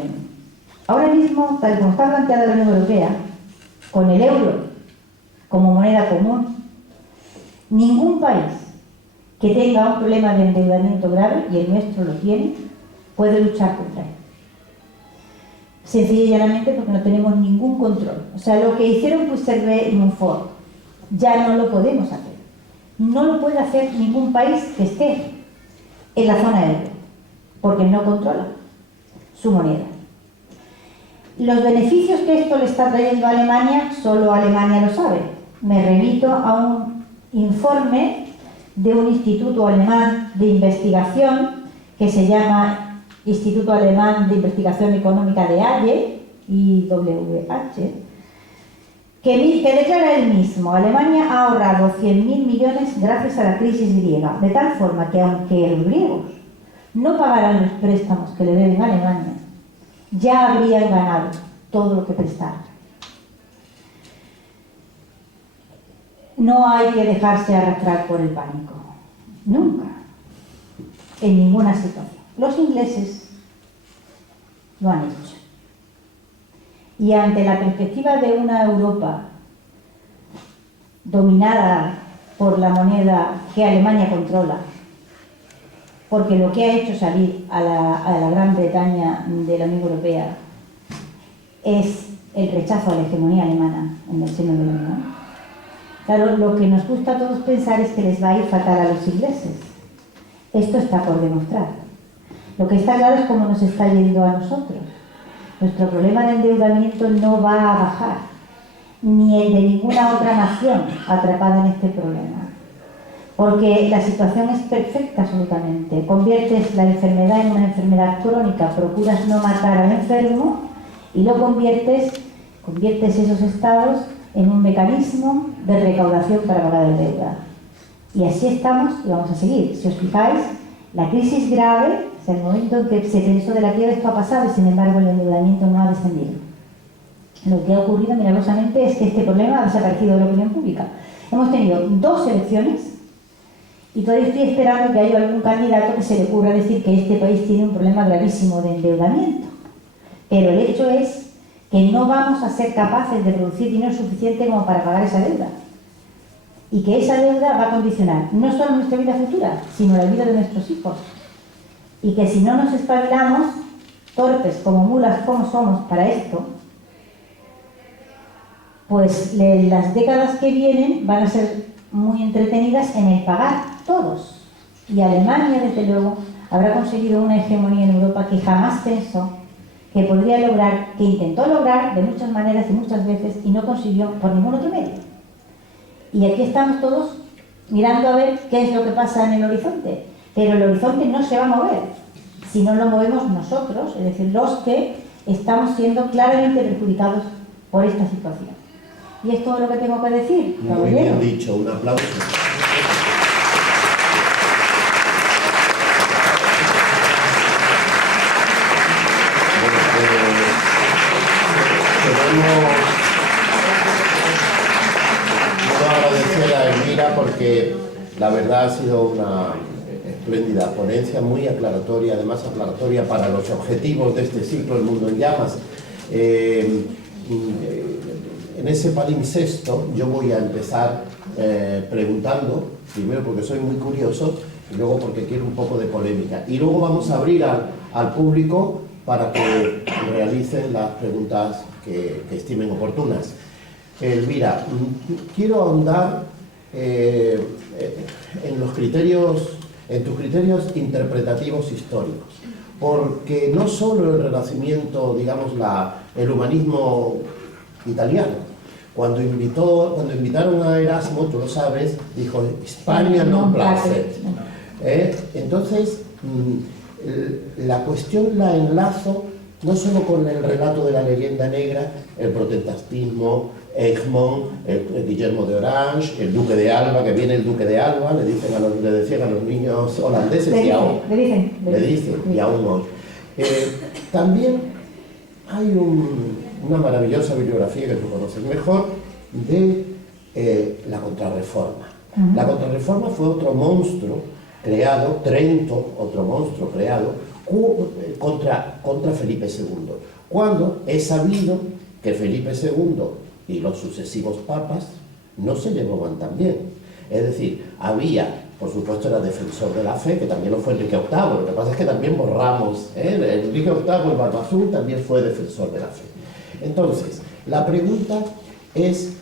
ahora mismo, tal como está planteada la Unión Europea, con el euro como moneda común, ningún país que tenga un problema de endeudamiento grave, y el nuestro lo tiene, puede luchar contra él. Sencilla y llanamente porque no tenemos ningún control. O sea, lo que hicieron Puigcerver y Montfort ya no lo podemos hacer. No lo puede hacer ningún país que esté en la zona euro, porque no controla su moneda. Los beneficios que esto le está trayendo a Alemania, solo Alemania lo sabe. Me remito a un informe de un instituto alemán de investigación que se llama Instituto Alemán de Investigación Económica de Halle, IWH, que declara él mismo: Alemania ha ahorrado 100.000 millones gracias a la crisis griega, de tal forma que aunque los griegos no pagaran los préstamos que le deben a Alemania, ya habrían ganado todo lo que prestaron. No hay que dejarse arrastrar por el pánico, nunca, en ninguna situación. Los ingleses lo han hecho. Y ante la perspectiva de una Europa dominada por la moneda que Alemania controla, porque lo que ha hecho salir a la Gran Bretaña de la Unión Europea es el rechazo a la hegemonía alemana en el seno de la Unión. Claro, lo que nos gusta a todos pensar es que les va a ir fatal a los ingleses. Esto está por demostrar. Lo que está claro es cómo nos está yendo a nosotros. Nuestro problema de endeudamiento no va a bajar, ni el de ninguna otra nación atrapada en este problema. Porque la situación es perfecta absolutamente. Conviertes la enfermedad en una enfermedad crónica, procuras no matar al enfermo y lo conviertes esos estados en un mecanismo de recaudación para pagar la deuda. Y así estamos y vamos a seguir. Si os fijáis, la crisis grave es el momento en que se pensó de la quiebra, esto ha pasado y sin embargo el endeudamiento no ha descendido. Lo que ha ocurrido milagrosamente es que este problema ha desaparecido de la opinión pública. Hemos tenido 2 elecciones y todavía estoy esperando que haya algún candidato que se le ocurra decir que este país tiene un problema gravísimo de endeudamiento. Pero el hecho es que no vamos a ser capaces de producir dinero suficiente como para pagar esa deuda. Y que esa deuda va a condicionar no solo nuestra vida futura, sino la vida de nuestros hijos. Y que si no nos espabilamos, torpes como mulas como somos para esto, pues las décadas que vienen van a ser muy entretenidas en el pagar todos. Y Alemania, desde luego, habrá conseguido una hegemonía en Europa que jamás pensó que podría lograr, que intentó lograr de muchas maneras y muchas veces y no consiguió por ningún otro medio. Y aquí estamos todos mirando a ver qué es lo que pasa en el horizonte. Pero el horizonte no se va a mover si no lo movemos nosotros, es decir, los que estamos siendo claramente perjudicados por esta situación. Y es todo lo que tengo que decir. Muy bien dicho, un aplauso. Quiero agradecer a Elvira porque la verdad ha sido una espléndida ponencia, muy aclaratoria, además aclaratoria para los objetivos de este ciclo El Mundo en Llamas. En ese palimpsesto yo voy a empezar preguntando, primero porque soy muy curioso, y luego porque quiero un poco de polémica. Y luego vamos a abrir al público para que realicen las preguntas que estimen oportunas. Elvira, quiero ahondar en tus criterios interpretativos históricos, porque no solo el Renacimiento, digamos, el humanismo italiano, cuando invitaron a Erasmo, tú lo sabes, dijo España non placet. Entonces, la cuestión la enlazo no solo con el relato de la leyenda negra, el protestantismo, Egmont, Guillermo de Orange, el duque de Alba, que viene el duque de Alba, le decían a los niños holandeses y aún hoy. También hay una maravillosa bibliografía que tú conoces mejor de la Contrarreforma. La Contrarreforma fue otro monstruo creado, Trento, otro monstruo creado contra Felipe II, cuando es sabido que Felipe II y los sucesivos papas no se llevaban tan bien. Es decir, por supuesto, era defensor de la fe, que también lo fue Enrique VIII. Lo que pasa es que también borramos, Enrique VIII, el Barba Azul, también fue defensor de la fe. Entonces, la pregunta es,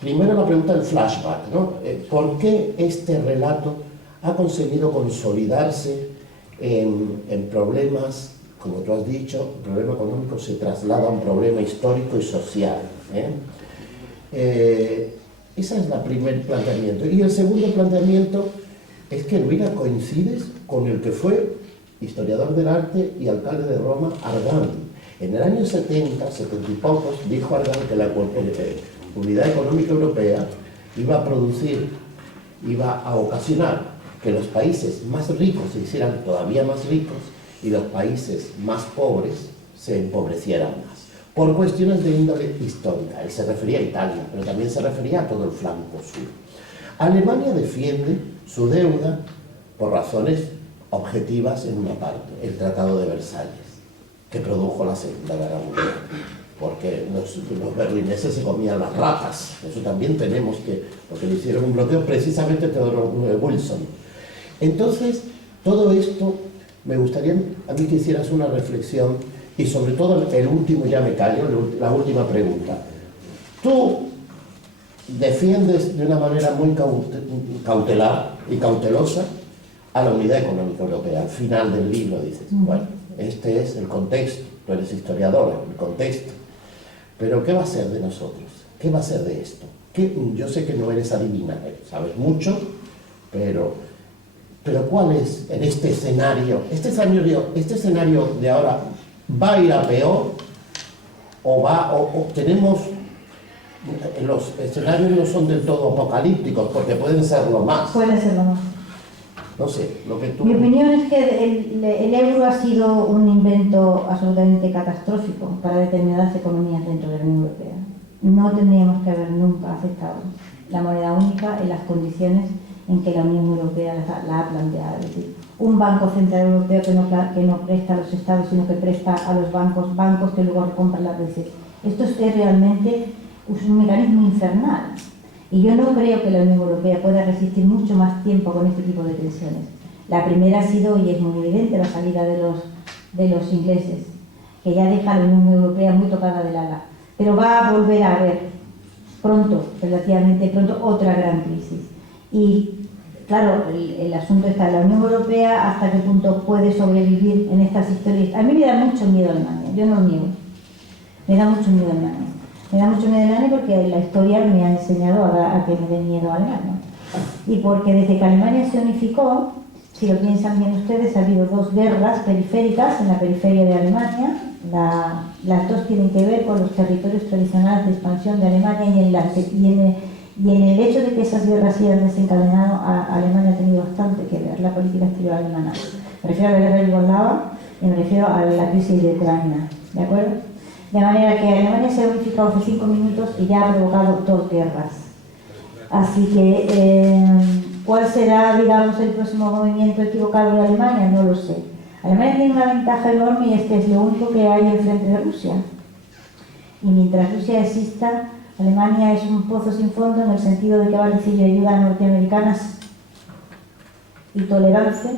primero la pregunta del flashback, ¿no? ¿Por qué este relato ha conseguido consolidarse en problemas, como tú has dicho, el problema económico se traslada a un problema histórico y social? Ese es el primer planteamiento. Y el segundo planteamiento es que Elvira coincides con el que fue historiador del arte y alcalde de Roma, Argan. En el año 70 y pocos, dijo Argan que la Unidad Económica Europea iba a ocasionar que los países más ricos se hicieran todavía más ricos y los países más pobres se empobrecieran más, por cuestiones de índole histórica. Él se refería a Italia, pero también se refería a todo el flanco sur. Alemania defiende su deuda por razones objetivas en una parte, el Tratado de Versalles, que produjo la Segunda Guerra Mundial, porque los berlineses se comían las ratas. Eso también tenemos porque le hicieron un bloqueo precisamente Theodore Wilson. Entonces, todo esto, me gustaría a mí que hicieras una reflexión y sobre todo el último, ya me callo, la última pregunta. Tú defiendes de una manera muy cautelar y cautelosa a la Unidad Económica Europea. Al final del libro dices, bueno, este es el contexto, tú eres historiadora, el contexto. Pero ¿qué va a ser de nosotros? ¿Qué va a ser de esto? Yo sé que no eres adivina, sabes mucho, pero ¿cuál es en este escenario? ¿Este escenario de ahora va a ir a peor? ¿O tenemos... Los escenarios no son del todo apocalípticos, porque pueden serlo más. Pueden serlo más. No sé, lo que tú... Mi opinión es que el euro ha sido un invento absolutamente catastrófico para determinadas economías dentro de la Unión Europea. No tendríamos que haber nunca aceptado la moneda única en las condiciones en que la Unión Europea la ha planteado. Es decir, un Banco Central Europeo que no presta a los estados, sino que presta a los bancos que luego recompran las veces. Esto es realmente un mecanismo infernal. Y yo no creo que la Unión Europea pueda resistir mucho más tiempo con este tipo de tensiones. La primera ha sido, y es muy evidente, la salida de los ingleses, que ya deja a la Unión Europea muy tocada del ala. Pero va a volver a haber pronto, relativamente pronto, otra gran crisis. Y claro, el asunto está, la Unión Europea hasta qué punto puede sobrevivir en estas historias. A mí me da mucho miedo Alemania, yo no lo niego. Me da mucho miedo Alemania. Me da mucho miedo Alemania porque la historia me ha enseñado a que me dé miedo a Alemania. Y porque desde que Alemania se unificó, si lo piensan bien ustedes, ha habido dos guerras periféricas en la periferia de Alemania. Las dos tienen que ver con los territorios tradicionales de expansión de Alemania y en el hecho de que esas guerras se hayan desencadenado, Alemania ha tenido bastante que ver, la política exterior alemana. Me refiero a la guerra de Yugoslavia y me refiero a la crisis de Ucrania, ¿de acuerdo? De manera que Alemania se ha unificado hace 5 minutos y ya ha provocado 2 guerras. Así que, ¿cuál será, digamos, el próximo movimiento equivocado de Alemania? No lo sé. Alemania tiene una ventaja enorme y es que es lo único que hay enfrente de Rusia. Y mientras Rusia exista, Alemania es un pozo sin fondo en el sentido de que va a recibir ayuda norteamericana y tolerancia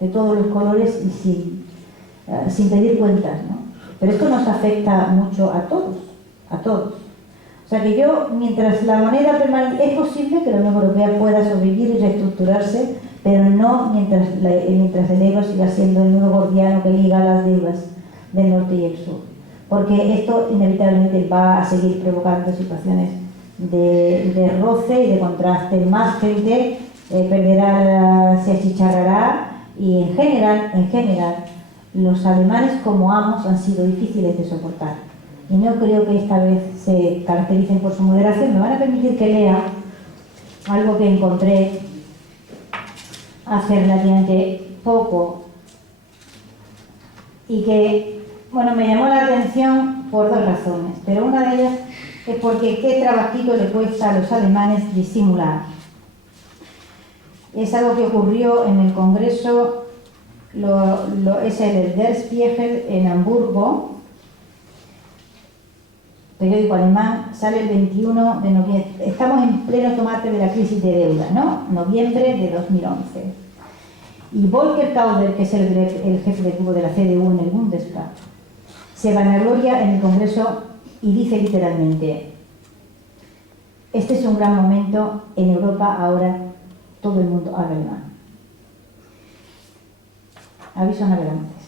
de todos los colores y sin pedir cuentas, ¿no? Pero esto nos afecta mucho a todos, a todos. O sea que yo, mientras la moneda permanezca, es posible que la Unión Europea pueda sobrevivir y reestructurarse, pero no mientras el euro siga siendo el nudo gordiano que liga las deudas del norte y el sur. Porque esto inevitablemente va a seguir provocando situaciones de roce y de contraste. Más gente perderá, se achicharrará, y en general, los alemanes como amos han sido difíciles de soportar. Y no creo que esta vez se caractericen por su moderación. Me van a permitir que lea algo que encontré hace relativamente poco y que, bueno, me llamó la atención por dos razones, pero una de ellas es porque qué trabajito le cuesta a los alemanes disimular. Es algo que ocurrió en el Congreso, es el Der Spiegel en Hamburgo, periódico alemán, sale el 21 de noviembre. Estamos en pleno tomate de la crisis de deuda, ¿no? Noviembre de 2011. Y Volker Kauder, que es el jefe de grupo de la CDU en el Bundestag, se vanagloria en el Congreso y dice literalmente: este es un gran momento, en Europa ahora todo el mundo habla alemán. Aviso a navegantes.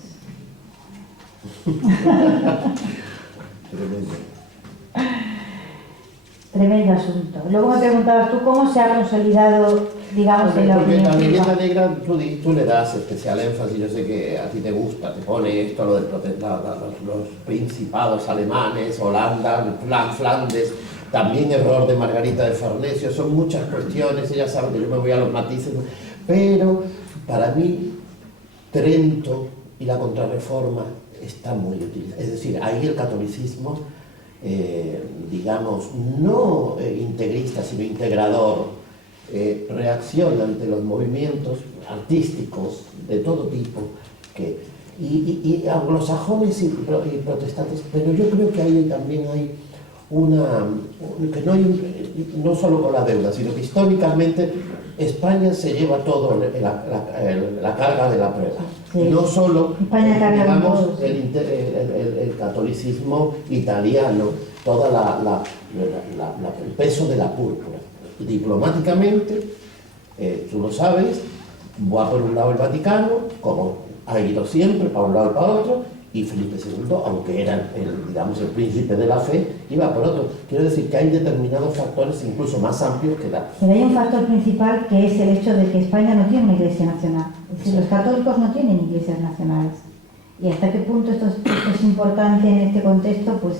Tremendo asunto. Luego me preguntabas tú cómo se ha consolidado, digamos, en la porque opinión la pública. leyenda negra tú le das especial énfasis. Yo sé que a ti te gusta, te pone esto, lo de los principados alemanes, Holanda, Flandes, también error de Margarita de Farnesio. Son muchas cuestiones, ella sabe que yo me voy a los matices, pero para mí Trento y la Contrarreforma está muy utilizada. Es decir, ahí el catolicismo, digamos, no integrista, sino integrador, reacciona ante los movimientos artísticos de todo tipo, y anglosajones y protestantes, pero yo creo que ahí también hay que no hay no solo con la deuda, sino que históricamente España se lleva todo la carga de la prueba. Sí. No solo, España carga digamos, con todo. el catolicismo italiano, todo el peso de la púrpura. Diplomáticamente, tú lo sabes, va por un lado el Vaticano, como ha ido siempre, para un lado y para otro, y Felipe II, aunque era el príncipe de la fe, iba por otro. Quiero decir que hay determinados factores incluso más amplios que la... Pero hay un factor principal, que es el hecho de que España no tiene una iglesia nacional. Es decir, los católicos no tienen iglesias nacionales. Y hasta qué punto esto es importante en este contexto, pues,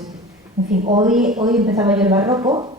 en fin, hoy empezaba yo el barroco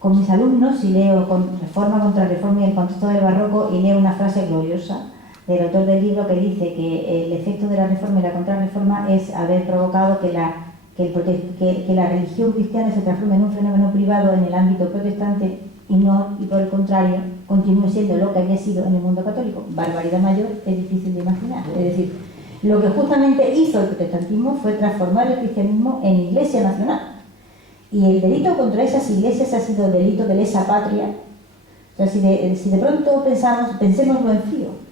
con mis alumnos y leo con Reforma contra Reforma y el contexto del barroco, y leo una frase gloriosa del autor del libro que dice que el efecto de la reforma y la contrarreforma es haber provocado que la religión cristiana se transforme en un fenómeno privado en el ámbito protestante y por el contrario continúe siendo lo que había sido en el mundo católico. Barbaridad mayor es difícil de imaginar. Es decir, lo que justamente hizo el protestantismo fue transformar el cristianismo en iglesia nacional. Y el delito contra esas iglesias ha sido el delito de lesa patria. O sea, si de pronto pensémoslo en frío,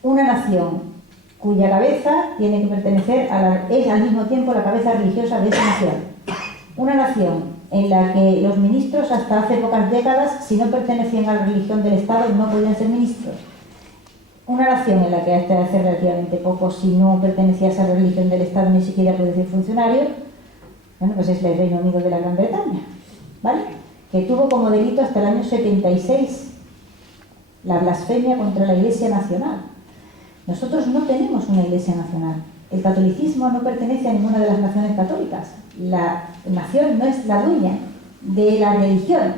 una nación cuya cabeza tiene que pertenecer es al mismo tiempo la cabeza religiosa de esa nación. Una nación en la que los ministros hasta hace pocas décadas, si no pertenecían a la religión del Estado, no podían ser ministros. Una nación en la que hasta hace relativamente poco, si no pertenecías a la religión del Estado, ni siquiera podías ser funcionario. Bueno, pues es el Reino Unido de la Gran Bretaña, ¿vale? Que tuvo como delito hasta el año 76 la blasfemia contra la Iglesia Nacional. Nosotros no tenemos una Iglesia Nacional. El catolicismo no pertenece a ninguna de las naciones católicas. La nación no es la dueña de la religión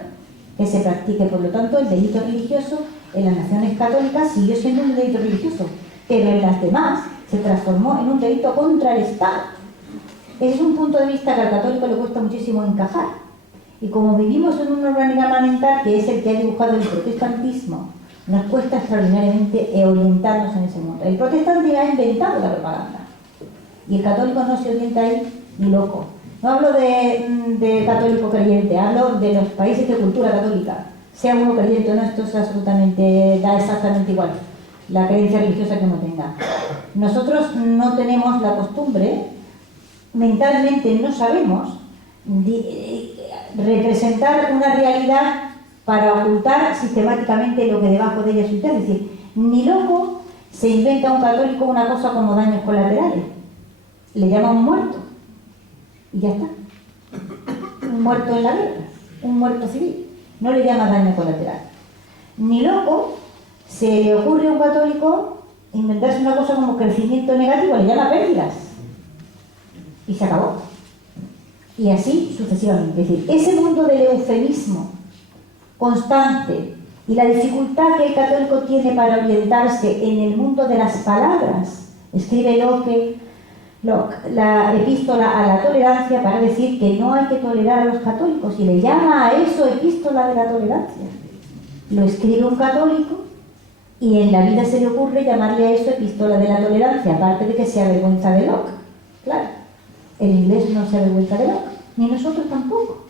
que se practique. Por lo tanto, el delito religioso en las naciones católicas siguió siendo un delito religioso, pero en las demás se transformó en un delito contra el Estado. Ese es un punto de vista que al católico le cuesta muchísimo encajar. Y como vivimos en un organigrama mental que es el que ha dibujado el protestantismo, nos cuesta extraordinariamente orientarnos en ese mundo. El protestante ha inventado la propaganda y el católico no se orienta ahí ni loco. No hablo de católico creyente, hablo de los países de cultura católica. sea uno creyente o no, esto es absolutamente, da exactamente igual, la creencia religiosa que uno tenga. Nosotros no tenemos la costumbre, mentalmente no sabemos representar una realidad para ocultar sistemáticamente lo que debajo de ella subyace. Es decir, ni loco se inventa un católico una cosa como daños colaterales. Le llama un muerto. Y ya está. Un muerto en la guerra. Un muerto civil. No le llama daño colateral. Ni loco se le ocurre a un católico inventarse una cosa como crecimiento negativo. Le llama pérdidas. Y se acabó. Y así sucesivamente. Es decir, ese mundo del eufemismo constante y la dificultad que el católico tiene para orientarse en el mundo de las palabras, escribe Locke la epístola a la tolerancia para decir que no hay que tolerar a los católicos y le llama a eso epístola de la tolerancia. Lo escribe un católico y en la vida se le ocurre llamarle a eso epístola de la tolerancia, aparte de que se avergüenza de Locke. Claro, el inglés no se avergüenza de Locke, ni nosotros tampoco.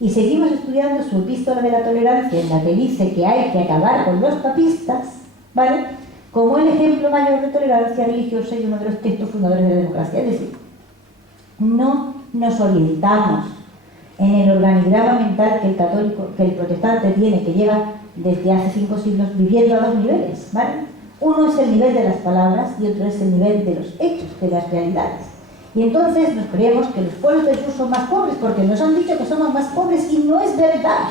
Y seguimos estudiando su epístola de la tolerancia, en la que dice que hay que acabar con los papistas, ¿vale?, como el ejemplo mayor de tolerancia religiosa y uno de los textos fundadores de la democracia. Es decir, no nos orientamos en el organigrama mental que el protestante tiene, que lleva desde hace 5 siglos viviendo a 2 niveles, ¿vale? Uno es el nivel de las palabras y otro es el nivel de los hechos, de las realidades. Y entonces nos creemos que los pueblos del sur son más pobres porque nos han dicho que somos más pobres y no es verdad.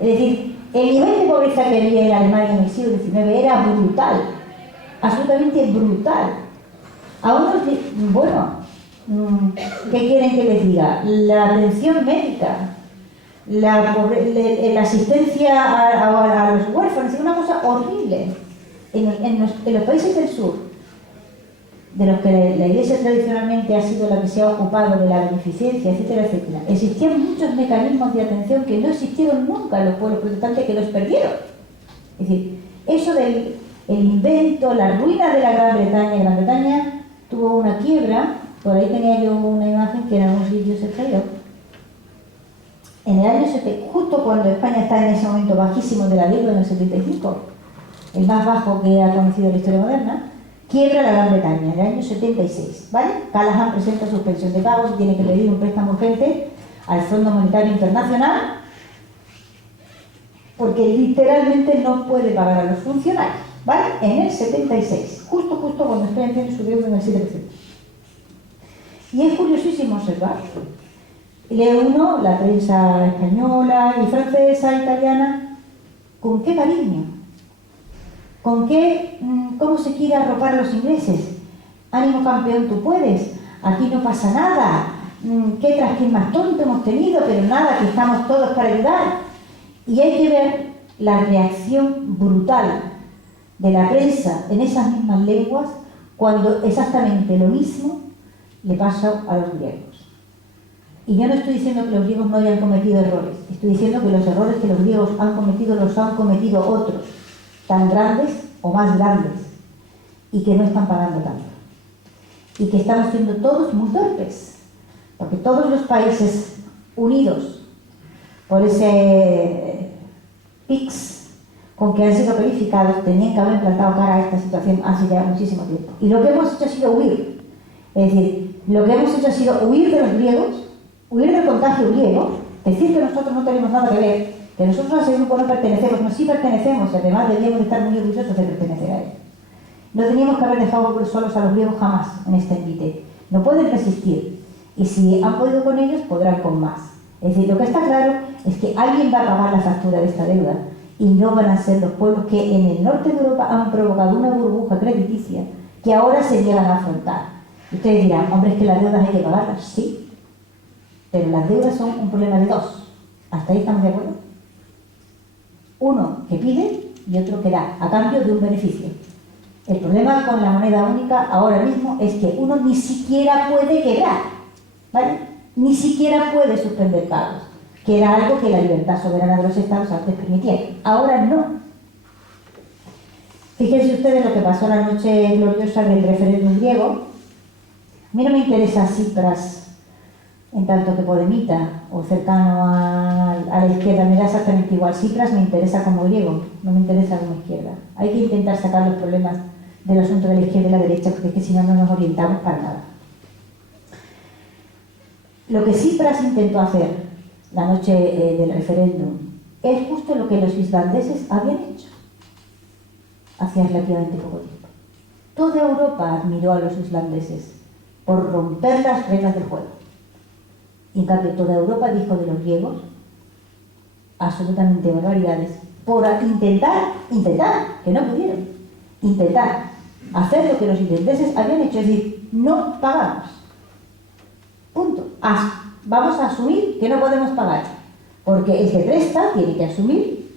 Es decir, el nivel de pobreza que había en Alemania en el siglo XIX era brutal, absolutamente brutal. A unos, bueno, ¿qué quieren que les diga? La atención médica, la asistencia a los huérfanos, es una cosa horrible. En los países del sur, de los que la Iglesia tradicionalmente ha sido la que se ha ocupado de la beneficencia, etcétera, etcétera, existían muchos mecanismos de atención que no existieron nunca en los pueblos protestantes, que los perdieron. Es decir, eso del invento, la ruina de la Gran Bretaña. Gran Bretaña tuvo una quiebra, por ahí tenía yo una imagen que en algún sitio se traía. En el año 70, justo cuando España está en ese momento bajísimo de la deuda, en el 75, el más bajo que ha conocido la historia moderna, quiebra la Gran Bretaña en el año 76, ¿vale? Callaghan presenta suspensión de pagos y tiene que pedir un préstamo urgente al Fondo Monetario Internacional porque literalmente no puede pagar a los funcionarios, ¿vale? En el 76, justo cuando España tiene su deuda en el 7%. Y es curiosísimo observar. Lee uno la prensa española y francesa, italiana, con qué cariño, con qué, cómo se quiere arropar a los ingleses. Ánimo campeón, tú puedes, aquí no pasa nada, qué trasquín más tonto hemos tenido, pero nada, que estamos todos para ayudar. Y hay que ver la reacción brutal de la prensa en esas mismas lenguas cuando exactamente lo mismo le pasa a los griegos. Y yo no estoy diciendo que los griegos no hayan cometido errores, estoy diciendo que los errores que los griegos han cometido los han cometido otros, tan grandes o más grandes, y que no están pagando tanto. Y que estamos siendo todos muy torpes, porque todos los países unidos por ese PIX con que han sido calificados tenían que haber plantado cara a esta situación hace ya muchísimo tiempo. Y lo que hemos hecho ha sido huir. Es decir, lo que hemos hecho ha sido huir de los griegos, huir del contagio griego, decir que nosotros no tenemos nada que ver, que nosotros a ese grupo no pertenecemos, no, sí pertenecemos, y además deberíamos estar muy orgullosos de pertenecer a él. No teníamos que haber dejado solos a los griegos jamás en este envite. No pueden resistir, y si han podido con ellos, podrán con más. Es decir, lo que está claro es que alguien va a pagar la factura de esta deuda, y no van a ser los pueblos que en el norte de Europa han provocado una burbuja crediticia que ahora se llegan a afrontar. Ustedes dirán, hombre, es que las deudas hay que pagarlas. Sí, pero las deudas son un problema de dos. ¿Hasta ahí estamos de acuerdo? Uno que pide y otro que da, a cambio de un beneficio. El problema con la moneda única ahora mismo es que uno ni siquiera puede quebrar, ¿vale? Ni siquiera puede suspender pagos, que era algo que la libertad soberana de los estados antes permitía. Ahora no. Fíjense ustedes lo que pasó la noche gloriosa del referéndum griego. A mí no me interesan cifras en tanto que podemita o cercano a la izquierda, me da exactamente igual. Tsipras me interesa como griego, no me interesa como izquierda. Hay que intentar sacar los problemas del asunto de la izquierda y la derecha, porque es que si no, no nos orientamos para nada. Lo que Tsipras intentó hacer la noche del referéndum es justo lo que los islandeses habían hecho hacía relativamente poco tiempo. Toda Europa admiró a los islandeses por romper las reglas del juego. Y en cambio toda Europa dijo de los griegos absolutamente barbaridades por intentar, que no pudieron, intentar hacer lo que los islandeses habían hecho, es decir, no pagamos. Punto. Vamos a asumir que no podemos pagar, porque el que presta tiene que asumir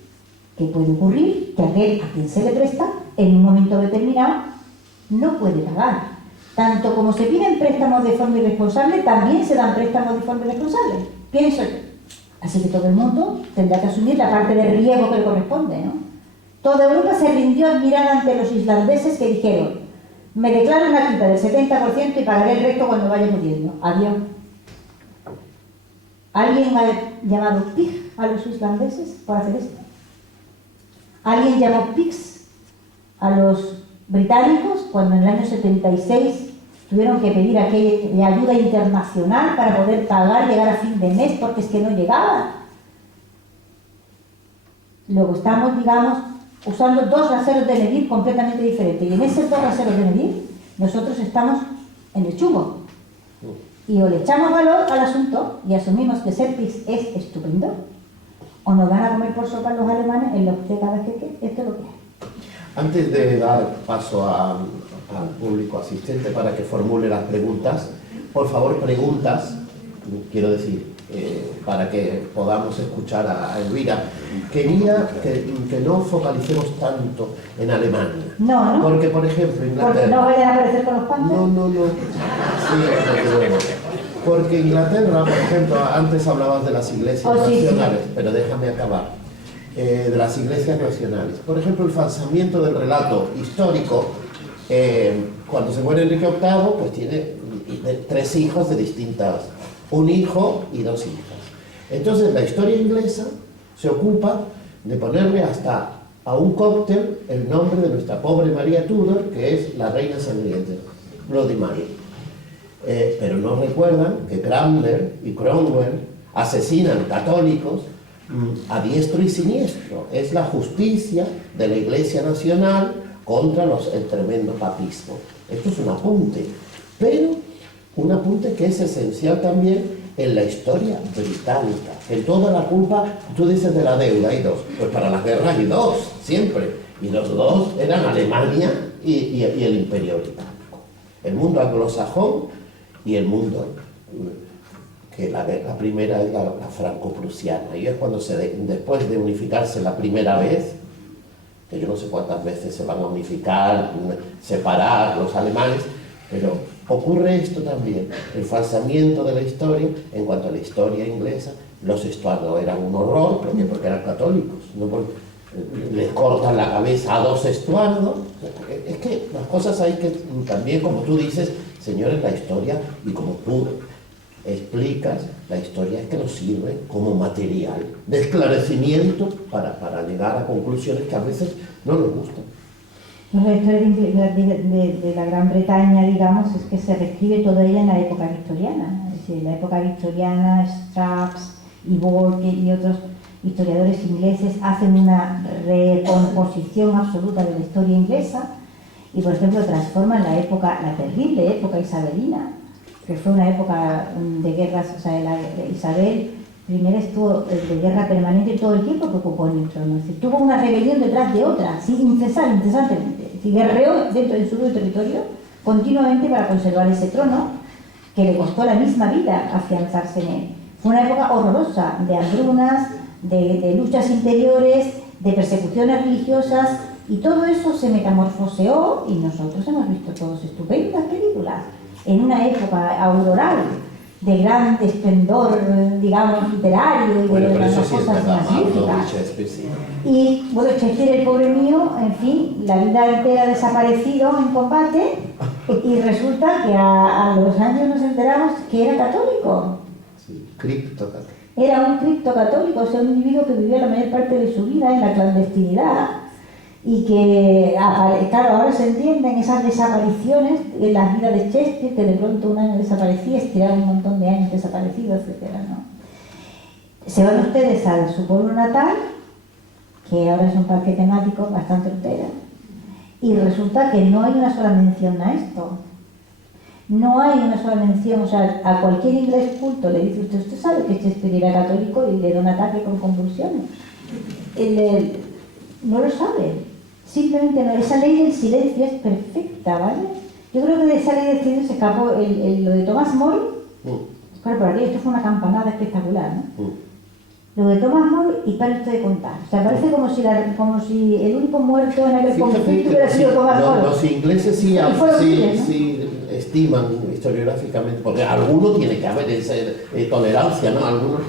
que puede ocurrir que aquel a quien se le presta en un momento determinado no puede pagar. Tanto como se piden préstamos de forma irresponsable, también se dan préstamos de forma irresponsable, pienso yo. Así que todo el mundo tendrá que asumir la parte de riesgo que le corresponde, ¿no? Toda Europa se rindió admirada ante los islandeses que dijeron: me declaro una quita del 70% y pagaré el resto cuando vaya pudiendo. Adiós. ¿Alguien ha llamado pig a los islandeses por hacer esto? ¿Alguien llamó pigs a los británicos cuando en el año 76 tuvieron que pedir aquella ayuda internacional para poder pagar, llegar a fin de mes, porque es que no llegaban? Luego estamos, digamos, usando dos raseros de medir completamente diferentes, y en esos dos raseros de medir nosotros estamos en el chungo. Y o le echamos valor al asunto y asumimos que ser PIX es estupendo, o nos van a comer por sopa los alemanes en los décadas que esto es lo que hay. Antes de dar paso al público asistente para que formule las preguntas, por favor, preguntas, quiero decir, para que podamos escuchar a Elvira. Quería que no focalicemos tanto en Alemania. No, ¿no? Porque, por ejemplo, Inglaterra... Porque no vayan a aparecer con los panzas. No. Sí, desde luego. Porque Inglaterra, por ejemplo, antes hablabas de las iglesias nacionales, sí. Pero déjame acabar. De las iglesias nacionales. Por ejemplo, el falsamiento del relato histórico, cuando se muere Enrique VIII, pues tiene 3 hijos de distintas, un hijo y 2 hijas. Entonces la historia inglesa se ocupa de ponerle hasta a un cóctel el nombre de nuestra pobre María Tudor, que es la reina sangrienta, Bloody Mary. Pero no recuerdan que Cranmer y Cromwell asesinan católicos a diestro y siniestro. Es la justicia de la Iglesia Nacional contra el tremendo papismo. Esto es un apunte, pero un apunte que es esencial también en la historia británica. En toda la culpa, tú dices de la deuda, hay 2, pues para las guerras hay 2, siempre, y los 2 eran Alemania y el Imperio Británico, el mundo anglosajón y el mundo que la primera es la franco-prusiana, y es cuando después de unificarse la primera vez, que yo no sé cuántas veces se van a unificar, separar los alemanes, pero ocurre esto también, el falsamiento de la historia. En cuanto a la historia inglesa, los estuardos eran un horror, porque eran católicos, no porque les cortan la cabeza a 2 estuardos. Es que las cosas hay que, también como tú dices, señores, la historia, y como tú explicas, la historia es que nos sirve como material de esclarecimiento para llegar a conclusiones que a veces no nos gustan. La historia de la Gran Bretaña, digamos, es que se reescribe toda ella en la época victoriana. Es decir, en la época victoriana, Straps y Burke y otros historiadores ingleses hacen una recomposición absoluta de la historia inglesa y, por ejemplo, transforman la terrible época isabelina, que fue una época de guerras. O sea, Isabel I estuvo de guerra permanente todo el tiempo que ocupó el trono. Es decir, tuvo una rebelión detrás de otra, incesantemente. Es decir, guerreó dentro de su territorio continuamente para conservar ese trono, que le costó la misma vida afianzarse en él. Fue una época horrorosa, de hambrunas, de luchas interiores, de persecuciones religiosas, y todo eso se metamorfoseó, y nosotros hemos visto todas estupendas películas en una época auroral, de gran esplendor, digamos, literario, y de las cosas magníficas. Y bueno, Shakespeare, el pobre mío, en fin, la vida entera desaparecido en combate, y resulta que a los años nos enteramos que era católico. Sí, criptocatólico. Era un criptocatólico, o sea, un individuo que vivía la mayor parte de su vida en la clandestinidad y que, claro, ahora se entienden esas desapariciones en la vida de Shakespeare, que de pronto un año desaparecía, estiraba un montón de años desaparecido, etcétera, ¿no? Se van ustedes a su pueblo natal, que ahora es un parque temático bastante entero, y resulta que no hay una sola mención a esto. No hay una sola mención, o sea, a cualquier inglés culto le dice usted sabe que Shakespeare era católico y le da un ataque con convulsiones. No lo sabe. Simplemente no. Esa ley del silencio es perfecta, ¿vale? Yo creo que de esa ley del silencio se escapó lo de Thomas More. Claro, por aquí esto fue una campanada espectacular, ¿no? Lo de Thomas More y para usted de contar. O sea, parece como si el único muerto en aquel conflicto hubiera sido Thomas More. Los ingleses sí, ¿no? sí estiman historiográficamente, porque alguno tiene que haber esa tolerancia, ¿no? Algunos.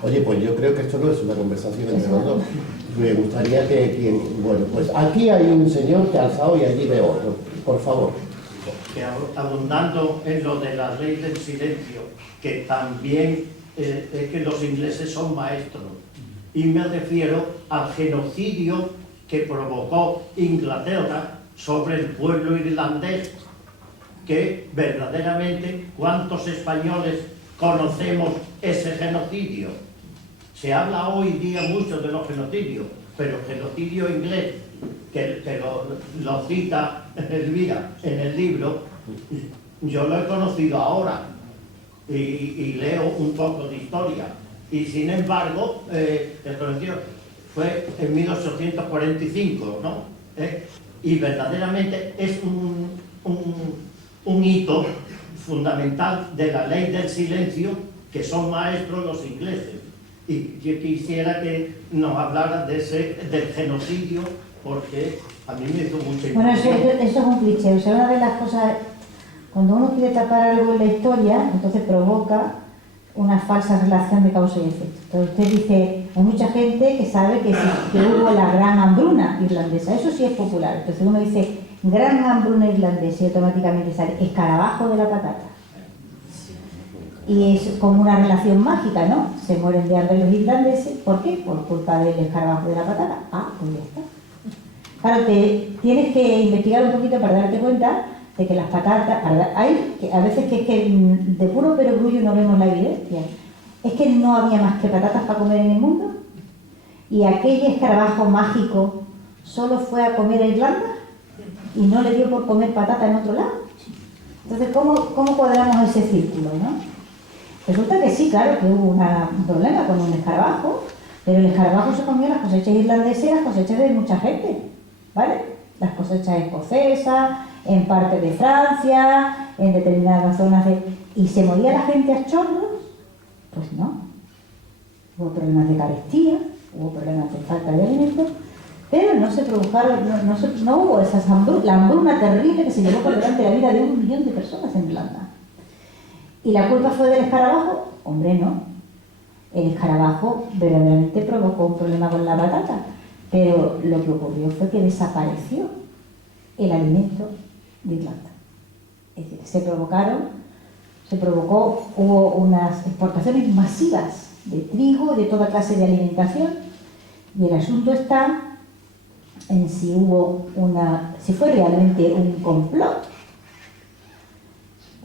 Oye, pues yo creo que esto no es una conversación entre los dos. Me gustaría que bueno, pues aquí hay un señor que ha alzado y allí veo otro. Por favor. Que abundando en lo de la ley del silencio, que también es que los ingleses son maestros, y me refiero al genocidio que provocó Inglaterra sobre el pueblo irlandés, que verdaderamente ¿cuántos españoles conocemos ese genocidio? Se habla hoy día mucho de los genocidios, pero el genocidio inglés, que lo cita Elvira en el libro, yo lo he conocido ahora y leo un poco de historia. Y sin embargo, el genocidio fue en 1845, ¿no? Y verdaderamente es un hito fundamental de la ley del silencio, que son maestros los ingleses. Y yo quisiera que nos hablara del genocidio, porque a mí me hizo mucha impresión. Bueno, eso es un cliché. O sea, una de las cosas, cuando uno quiere tapar algo en la historia, entonces provoca una falsa relación de causa y efecto. Entonces usted dice, hay mucha gente que sabe que hubo la gran hambruna irlandesa, eso sí es popular. Entonces uno dice, gran hambruna irlandesa, y automáticamente sale escarabajo de la patata. Y es como una relación mágica, ¿no? Se mueren de hambre los irlandeses. ¿Por qué? Por culpa del escarabajo de la patata. Ah, pues ya está. Claro, tienes que investigar un poquito para darte cuenta de que las patatas... Hay a veces que es que de puro perogrullo no vemos la evidencia. Es que no había más que patatas para comer en el mundo. Y aquel escarabajo mágico solo fue a comer a Irlanda y no le dio por comer patata en otro lado. Entonces, ¿cómo cuadramos ese círculo, no? Resulta que sí, claro, que hubo un problema con un escarabajo, pero el escarabajo se comió las cosechas irlandesas y las cosechas de mucha gente, ¿vale? Las cosechas escocesas, en parte de Francia, en determinadas zonas de... ¿Y se moría la gente a chorros? Pues no. Hubo problemas de carestía, hubo problemas de falta de alimentos, pero no se produjeron, no hubo la hambruna terrible que se llevó por delante la vida de 1 millón de personas en Irlanda. ¿Y la culpa fue del escarabajo? Hombre, no. El escarabajo verdaderamente provocó un problema con la patata, pero lo que ocurrió fue que desapareció el alimento de Irlanda. Es decir, hubo unas exportaciones masivas de trigo y de toda clase de alimentación, y el asunto está en si fue realmente un complot.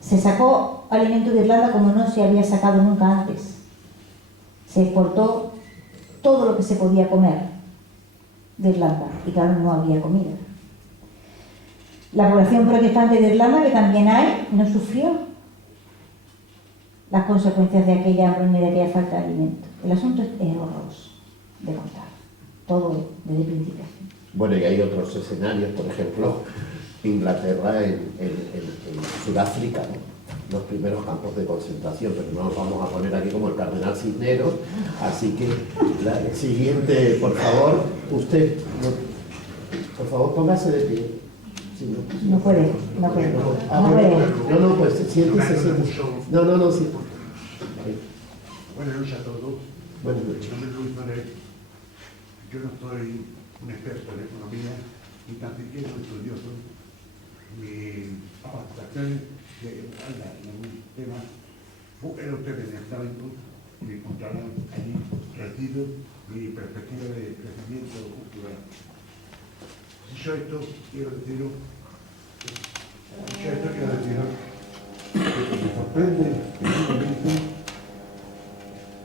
Se sacó alimento de Irlanda como no se había sacado nunca antes. Se exportó todo lo que se podía comer de Irlanda, y claro, no había comida. La población protestante de Irlanda, que también hay, no sufrió las consecuencias de aquella hambruna y de aquella falta de alimento. El asunto es horroroso de contar, todo desde el principio. Bueno, y hay otros escenarios, por ejemplo, Inglaterra en Sudáfrica, ¿no? Los primeros campos de concentración, pero no nos vamos a poner aquí como el cardenal Cisneros, así que el siguiente, por favor, usted, por favor, póngase de pie. Sí, no puede. No, pues siéntese. No, sí. Buenas noches a todos. Buenas noches. Mi nombre es Luis Manuel. Yo no soy un experto en economía ni tan siquiera un estudioso. Mi aportación de en algún tema Era usted en el talento y encontrarán allí recibo mi perspectiva de crecimiento cultural. Dicho esto, quiero deciros que me sorprende evidentemente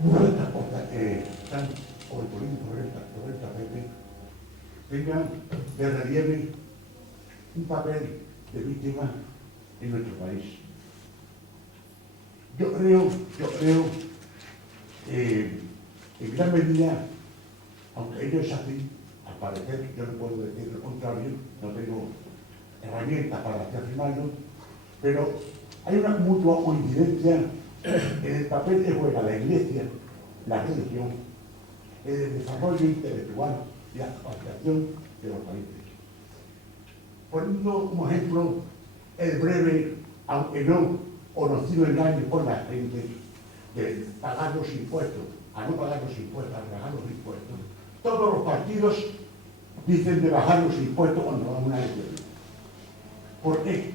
una de estas cosas que están hoy poniendo sobre el tapete tengan de relieve un papel de víctima en nuestro país. Yo creo en gran medida, aunque ello es así, al parecer yo no puedo decir lo contrario, no tengo herramientas para afirmarlo, pero hay una mutua coincidencia en el papel que juega la Iglesia, la religión, en el desarrollo intelectual y la capacitación de los países. Poniendo como ejemplo el breve, aunque no conocido engaño por la gente, de pagar los impuestos, a no pagar los impuestos, a pagar los impuestos. Todos los partidos dicen de bajar los impuestos cuando van a una elección. ¿Por qué?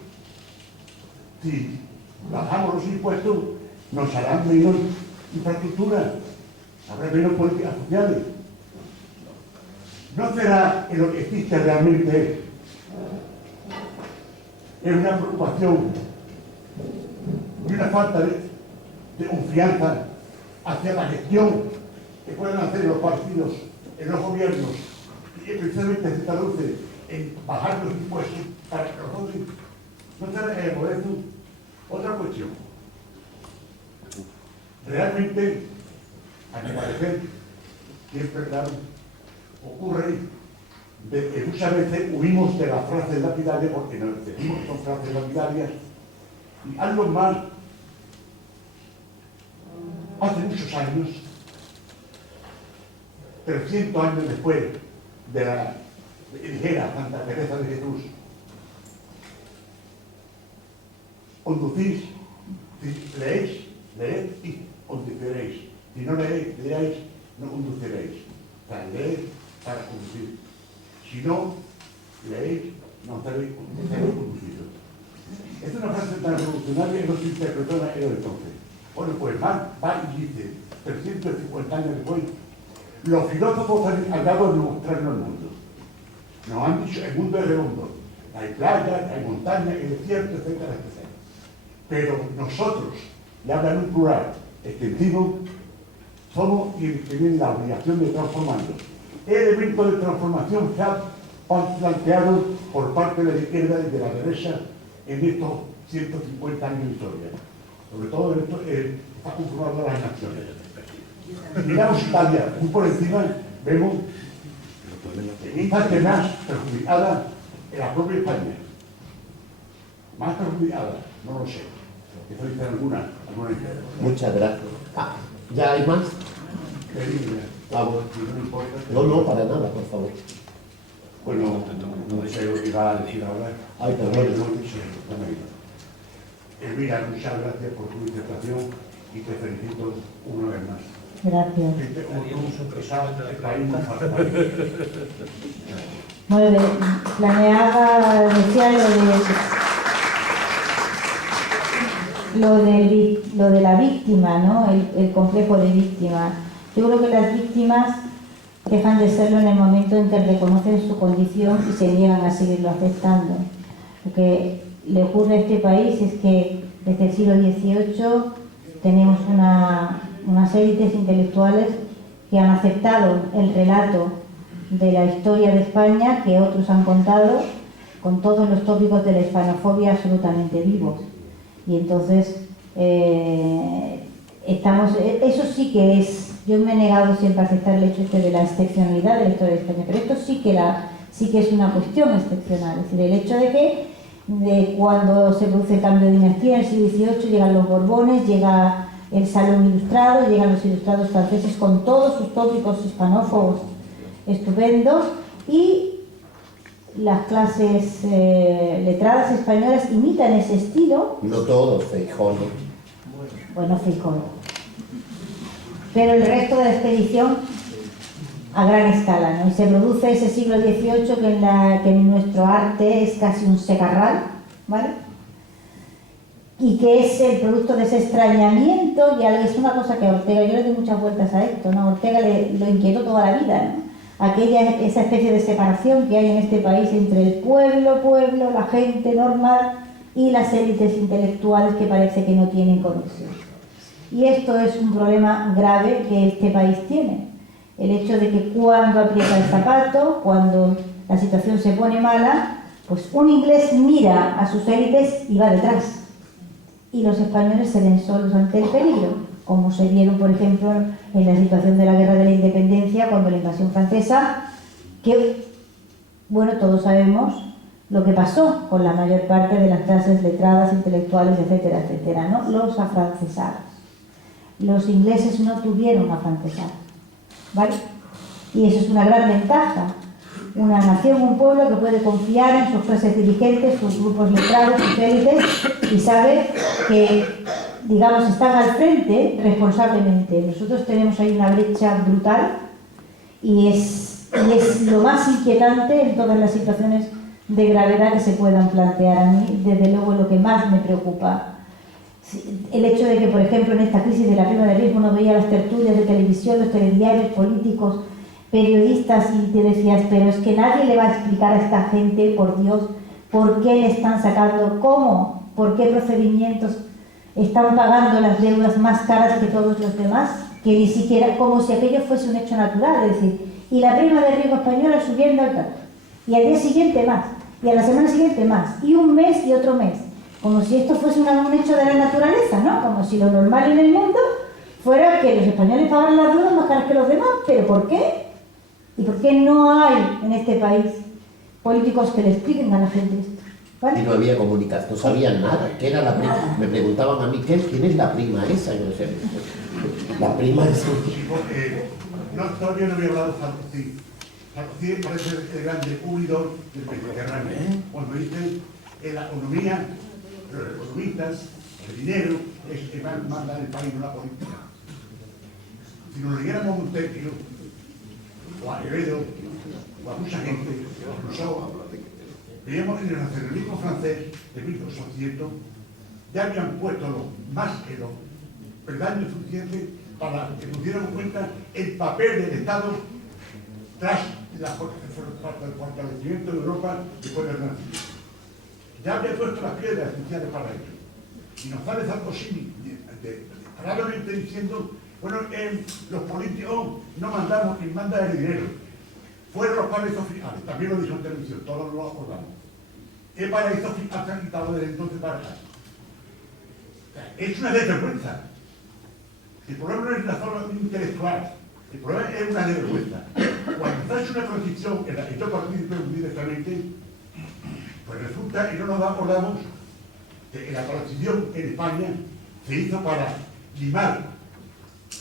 Si bajamos los impuestos, nos harán menos infraestructura, habrá menos políticas sociales. ¿No será que lo que existe realmente es una preocupación y una falta de confianza hacia la gestión que pueden hacer los partidos en los gobiernos y que precisamente se traduce en bajar los impuestos para que nosotros no se por eso? Otra cuestión. Realmente, a mi parecer, siempre claro, ocurre de que muchas veces huimos de las frases lapidarias porque nos decimos con frases lapidarias y algo más. Hace muchos años, 300 años después de la que dijera Santa Teresa de Jesús, conducís, si leéis, leed y conduciréis. Si no leáis, no conduciréis. O sea, leed para conducir. Si no leéis, no seréis conducidos. Es una frase tan revolucionaria que no se interpretó en aquel entonces. Bueno, pues va y dice, 350 años después, los filósofos han acabado de mostrarnos el mundo. Nos han dicho, el mundo es redondo. Hay playas, hay montañas, hay desiertos, etcétera, etcétera. Pero nosotros, y hablan en un plural extensivo, somos quienes tienen la obligación de transformarnos. El elemento de transformación se ha planteado por parte de la izquierda y de la derecha en estos 150 años de historia. Sobre todo en esto está conformado las naciones. Miramos Italia, muy por encima, vemos que esta es más perjudicada en la propia España. Más perjudicada, no lo sé. Eso dice alguna idea. Muchas gracias. ¿Ya hay más? Vamos. No, para nada, por favor. Bueno, no sé lo que iba a decir ahora. Ay, perdón. Elvira, muchas gracias por tu disertación y te felicito una vez más. Gracias. Bueno, planeaba decía lo de la víctima, ¿no? El complejo de víctima. Yo creo que las víctimas dejan de serlo en el momento en que reconocen su condición y se niegan a seguirlo aceptando. Lo que le ocurre a este país es que desde el siglo XVIII tenemos unas élites intelectuales que han aceptado el relato de la historia de España que otros han contado con todos los tópicos de la hispanofobia absolutamente vivos. Y entonces, eso sí que es, yo me he negado siempre a aceptar el hecho de la excepcionalidad de la historia de España, pero esto sí que es una cuestión excepcional, es decir, el hecho de que cuando se produce el cambio de dinastía en el siglo XVIII llegan los Borbones, llega el Salón Ilustrado, llegan los ilustrados franceses con todos sus tópicos hispanófobos estupendos y las clases letradas españolas imitan ese estilo. No todos, Feijóo. Bueno, Feijóo. Pero el resto de la expedición a gran escala, ¿no? Y se produce ese siglo XVIII que, que en nuestro arte es casi un secarral, ¿vale? y que es el producto de ese extrañamiento, y es una cosa que a Ortega, yo le doy muchas vueltas a esto, ¿no? Ortega lo inquietó toda la vida, ¿no? Esa especie de separación que hay en este país entre el pueblo, la gente normal y las élites intelectuales que parece que no tienen conexión. Y esto es un problema grave que este país tiene. El hecho de que cuando aprieta el zapato, cuando la situación se pone mala, pues un inglés mira a sus élites y va detrás. Y los españoles se ven solos ante el peligro, como se vieron, por ejemplo, en la situación de la Guerra de la Independencia, cuando la invasión francesa, que, bueno, todos sabemos lo que pasó con la mayor parte de las clases letradas, intelectuales, etcétera, etcétera, ¿no? Los afrancesados. Los ingleses no tuvieron afrancesados, ¿vale? Y eso es una gran ventaja. Una nación, un pueblo que puede confiar en sus clases dirigentes, sus grupos letrados, sus élites, y sabe que, digamos, están al frente responsablemente. Nosotros tenemos ahí una brecha brutal y es lo más inquietante en todas las situaciones de gravedad que se puedan plantear. A mí, desde luego, lo que más me preocupa. El hecho de que, por ejemplo, en esta crisis de la prima de riesgo uno veía las tertulias de televisión, los telediarios, políticos, periodistas, y te decías, pero es que nadie le va a explicar a esta gente, por Dios, por qué le están sacando, cómo, por qué procedimientos están pagando las deudas más caras que todos los demás, que ni siquiera, como si aquello fuese un hecho natural, es decir, y la prima de riesgo española subiendo al tanto, y al día siguiente más, y a la semana siguiente más, y un mes y otro mes, como si esto fuese un hecho de la naturaleza, ¿no? Como si lo normal en el mundo fuera que los españoles pagaran las deudas más caras que los demás. ¿Pero por qué? ¿Y por qué no hay en este país políticos que le expliquen a la gente esto? ¿Vale? Y no había comunicación, no sabían nada. ¿Qué era la prima? Me preguntaban a mí, ¿quién es la prima esa? Yo decía, la prima es no, todavía no había hablado de Sarkozy. Sarkozy parece el grande unidor del Mediterráneo. Cuando dice la economía, los economistas, el dinero, es el que manda en el país, no la política. Si nos leyéramos a Montesquieu, o a Quevedo, o a mucha gente, incluso veíamos en el nacionalismo francés de 1800, ya habían puesto más que los peldaños suficientes para que nos diéramos cuenta el papel del Estado tras el fortalecimiento de Europa después del Renacimiento. Ya había puesto las piedras esenciales para ello. Y nos sale Sarkozy claramente diciendo, bueno, los políticos no mandamos, quien manda es el dinero. Fueron los paraísos fiscales, también lo dijo en televisión, todos lo acordamos. ¿Qué paraísos fiscales se han quitado desde entonces para acá? Es una desvergüenza. El problema no es la zona intelectual, el problema es una desvergüenza. Cuando se hace una transición en la que yo participo directamente, pues resulta, y no nos acordamos, que la transición en España se hizo para limar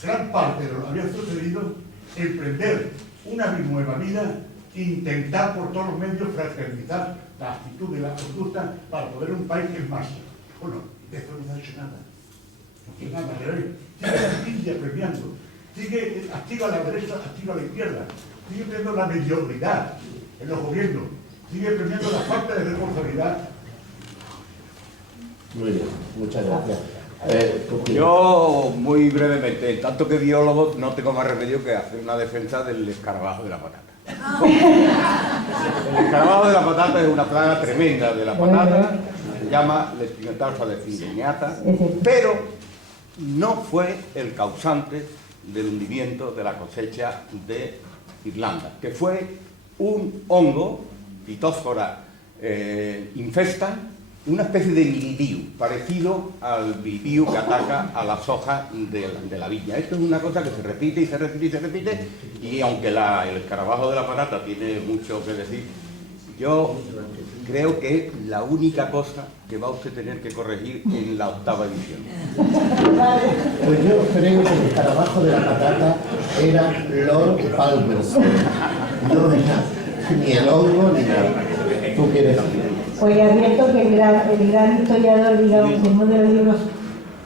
gran parte de lo que había sucedido, emprender una nueva vida, intentar por todos los medios fraternizar la actitud y la conducta para poder un país que es más. Bueno, de esto no se ha hecho nada. No ha hecho nada, sigue la India premiando, sigue activa a la derecha, activa a la izquierda, sigue premiando la mediocridad en los gobiernos, sigue premiando la falta de responsabilidad. Muy bien, muchas gracias. Yo, muy brevemente, en tanto que biólogo, no tengo más remedio que hacer una defensa del escarabajo de la patata. El escarabajo de la patata es una plaga tremenda de la patata, se llama Lepidoptera decilineata, pero no fue el causante del hundimiento de la cosecha de Irlanda, que fue un hongo, Phytophthora infesta, una especie de mildiu, parecido al mildiu que ataca a las hojas de la viña. Esto es una cosa que se repite y se repite y se repite, y aunque el escarabajo de la patata tiene mucho que decir, yo creo que es la única cosa que va usted a tener que corregir en la 8ª edición. Pues yo creo que el escarabajo de la patata era Lord Palmerston. No era ni el hongo ni nada. ¿Tú quieres decir? Pues le advierto que el gran historiador, digamos, en uno de los libros,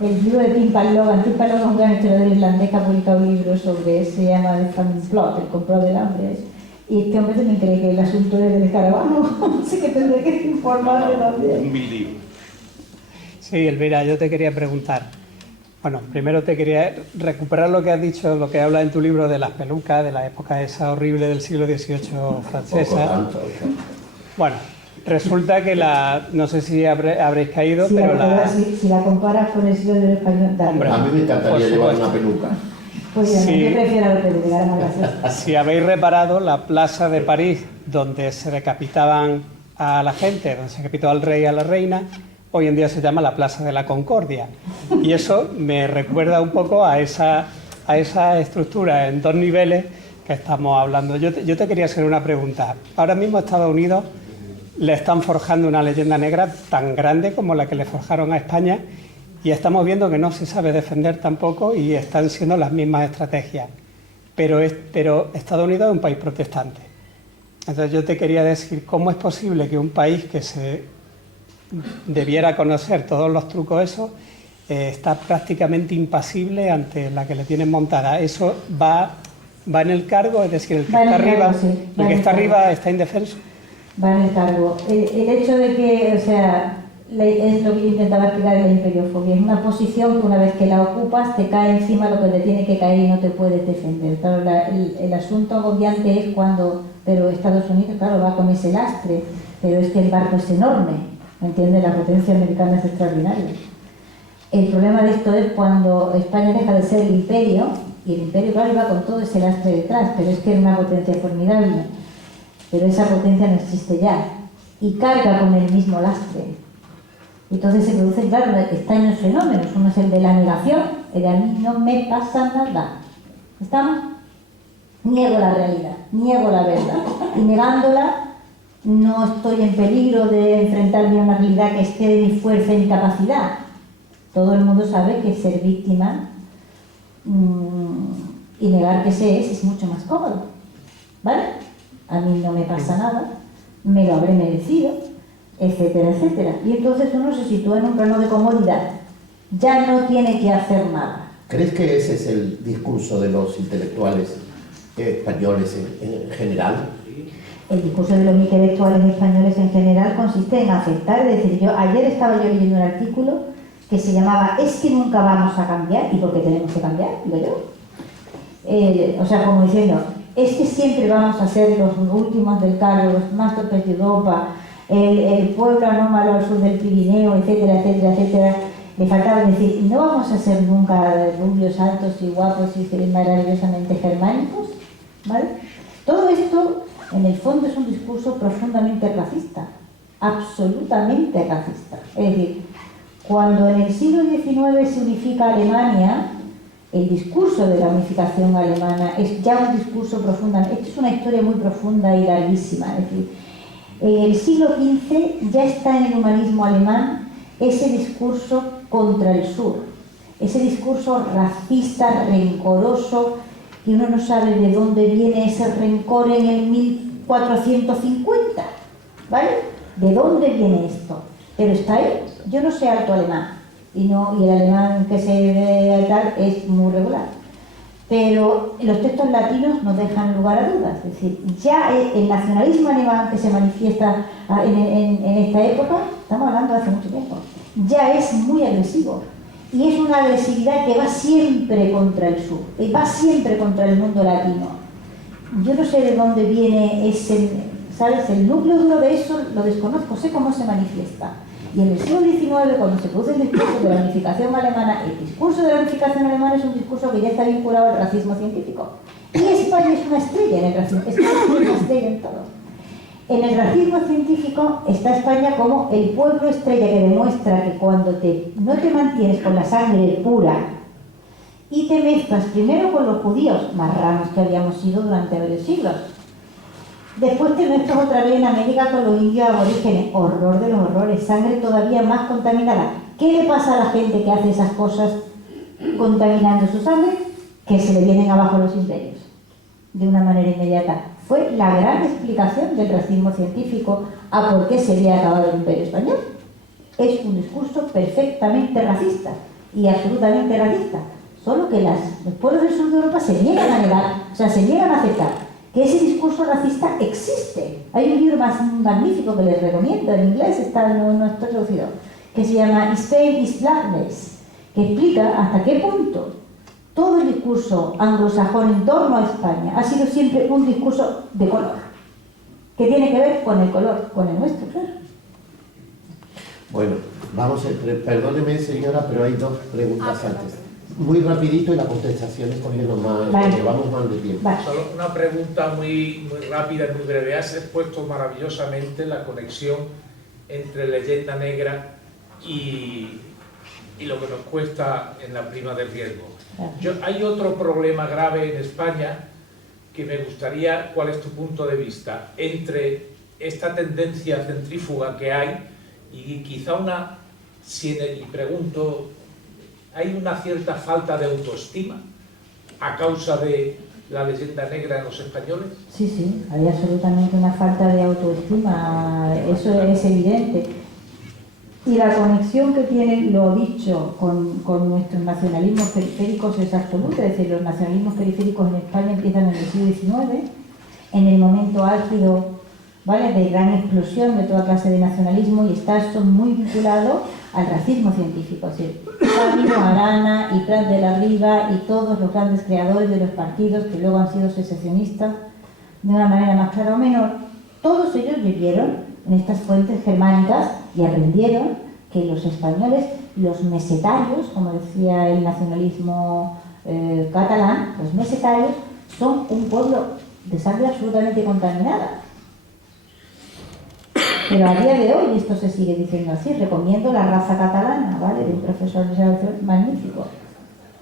el libro de Tim Logan es un gran historiador irlandés que ha publicado un libro sobre, se llama The Famine Plot, el complot del hambre. Y este hombre también cree que el asunto es del escarabajo, así que tendré que informarle también. Un mildiu. Sí. Sí, Elvira, yo te quería preguntar. Bueno, primero te quería recuperar lo que has dicho, lo que habla en tu libro de las pelucas, de la época esa horrible del siglo XVIII francesa. Bueno, resulta que no sé si habréis caído, sí, pero si la comparas con el siglo del español, hombre, a mí me encantaría llevar una peluca. pues ya, sí. yo prefiero la peluca, era más graciosa. Si habéis reparado, la plaza de París, donde se decapitaban a la gente, donde se decapitó al rey y a la reina, hoy en día se llama la Plaza de la Concordia. Y eso me recuerda un poco a esa estructura en 2 niveles que estamos hablando. Yo te quería hacer una pregunta. Ahora mismo a Estados Unidos le están forjando una leyenda negra tan grande como la que le forjaron a España, y estamos viendo que no se sabe defender tampoco y están siendo las mismas estrategias. Pero Estados Unidos es un país protestante. Entonces yo te quería decir, ¿cómo es posible que un país que se debiera conocer todos los trucos esos está prácticamente impasible ante la que le tienen montada? Eso va en el cargo, es decir, el que está arriba, sí, el que está arriba está indefenso. Va en el cargo. El hecho de que, o sea, es lo que yo intentaba explicar en la imperiofobia, es una posición que una vez que la ocupas te cae encima lo que te tiene que caer y no te puedes defender. Claro, el asunto agobiante es cuando, pero Estados Unidos, claro, va con ese lastre, pero es que el barco es enorme, ¿me entiendes? La potencia americana es extraordinaria. El problema de esto es cuando España deja de ser el imperio, y el imperio, claro, iba con todo ese lastre detrás, pero es que era una potencia formidable, pero esa potencia no existe ya, y carga con el mismo lastre. Entonces se producen, claro, extraños fenómenos. Uno es el de la negación, el de a mí no me pasa nada. ¿Estamos? Niego la realidad, niego la verdad. Y negándola, no estoy en peligro de enfrentarme a una realidad que esté de mi fuerza y mi capacidad. Todo el mundo sabe que ser víctima y negar que se es mucho más cómodo. ¿Vale? A mí no me pasa nada, me lo habré merecido, etcétera, etcétera. Y entonces uno se sitúa en un plano de comodidad. Ya no tiene que hacer nada. ¿Crees que ese es el discurso de los intelectuales españoles en general? El discurso de los intelectuales españoles en general consiste en aceptar, es decir, ayer estaba yo leyendo un artículo que se llamaba "Es que nunca vamos a cambiar", ¿y por qué tenemos que cambiar? Digo yo. O sea, como diciendo, es que siempre vamos a ser los últimos del carro, los más torpes de Europa, el pueblo anómalo al sur del Pirineo, etcétera, etcétera, etcétera. Le faltaba decir, no vamos a ser nunca rubios, altos y guapos y maravillosamente germánicos, ¿vale? Todo esto, en el fondo, es un discurso profundamente racista, absolutamente racista. Es decir, cuando en el siglo XIX se unifica Alemania, el discurso de la unificación alemana es ya un discurso profundamente... Esta es una historia muy profunda y larguísima. Es decir, en el siglo XV ya está en el humanismo alemán ese discurso contra el sur, ese discurso racista, rencoroso, que uno no sabe de dónde viene ese rencor en el 1450, ¿vale? ¿De dónde viene esto? Pero está ahí. Yo no sé alto alemán, y el alemán que se ve tal es muy regular. Pero los textos latinos no dejan lugar a dudas. Es decir, ya el nacionalismo alemán que se manifiesta en esta época, estamos hablando de hace mucho tiempo, ya es muy agresivo. Y es una agresividad que va siempre contra el sur, va siempre contra el mundo latino. Yo no sé de dónde viene ese, ¿sabes? El núcleo duro de eso lo desconozco, sé cómo se manifiesta. Y en el siglo XIX, cuando se produce el discurso de la unificación alemana, el discurso de la unificación alemana es un discurso que ya está vinculado al racismo científico. Y España es una estrella en el racismo, España es una estrella en todo. En el racismo científico está España como el pueblo estrella que demuestra que cuando no te mantienes con la sangre pura y te mezclas primero con los judíos, marranos que habíamos sido durante varios siglos, después te mezclas otra vez en América con los indios aborígenes, horror de los horrores, sangre todavía más contaminada. ¿Qué le pasa a la gente que hace esas cosas contaminando su sangre? Que se le vienen abajo los imperios, de una manera inmediata. Fue la gran explicación del racismo científico a por qué se había acabado el Imperio Español. Es un discurso perfectamente racista y absolutamente racista, solo que los pueblos del sur de Europa se niegan a negar, o sea, se niegan a aceptar que ese discurso racista existe. Hay un libro más magnífico que les recomiendo, en inglés está, no está traducido, que se llama Spain is Blackness, que explica hasta qué punto todo el discurso anglosajón en torno a España ha sido siempre un discurso de color, que tiene que ver con el color, con el nuestro, claro. Bueno, vamos a... Perdóneme, señora, pero hay dos preguntas antes. Muy rapidito y las contestaciones porque llevamos más de tiempo. Vale. Solo una pregunta muy rápida y muy breve. Has expuesto maravillosamente la conexión entre Leyenda Negra y lo que nos cuesta en la prima del riesgo. Hay otro problema grave en España que me gustaría, ¿cuál es tu punto de vista? Entre esta tendencia centrífuga que hay y quizá y pregunto, ¿hay una cierta falta de autoestima a causa de la leyenda negra en los españoles? Sí, sí, hay absolutamente una falta de autoestima, eso es evidente. Y la conexión que tienen, lo dicho, con nuestros nacionalismos periféricos es absoluta. Es decir, los nacionalismos periféricos en España empiezan en el siglo XIX, en el momento álgido, ¿vale?, de gran explosión de toda clase de nacionalismo, y son muy vinculados al racismo científico. Es decir, Sabino, Arana y Prat de la Riva y todos los grandes creadores de los partidos que luego han sido secesionistas de una manera más clara o menor, todos ellos vivieron en estas fuentes germánicas y aprendieron que los españoles, los mesetarios, como decía el nacionalismo catalán, los mesetarios son un pueblo de sangre absolutamente contaminada. Pero a día de hoy esto se sigue diciendo así. Recomiendo La raza catalana, ¿vale?, de un profesor magnífico.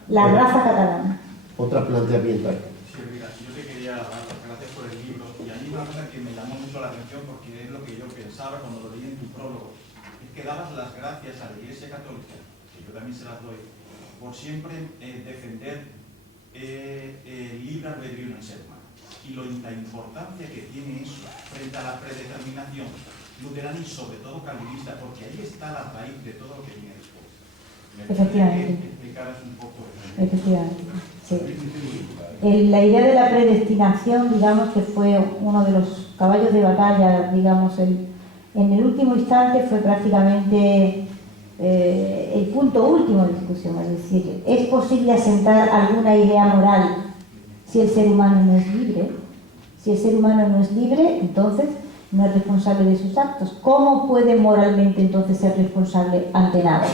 La raza catalana. Otra planteamiento ahí. Sí, mira, yo te quería dar las gracias por el libro, y a mí una cosa que me llamó mucho la atención, porque es lo que yo pensaba cuando lo leí en tu prólogo, es que dabas las gracias a la Iglesia Católica, que yo también se las doy, por siempre defender el libre albedrío en el ser humano, y la importancia que tiene eso frente a la predeterminación luterana y sobre todo calvinista, porque ahí está la raíz de todo lo que viene después. Me gustaría que explicaras un poco eso. Efectivamente, sí. La idea de la predestinación, digamos, que fue uno de los caballos de batalla, digamos, en el último instante fue prácticamente el punto último de discusión. Es decir, ¿es posible asentar alguna idea moral si el ser humano no es libre? Si el ser humano no es libre, entonces no es responsable de sus actos. ¿Cómo puede moralmente entonces ser responsable ante nada?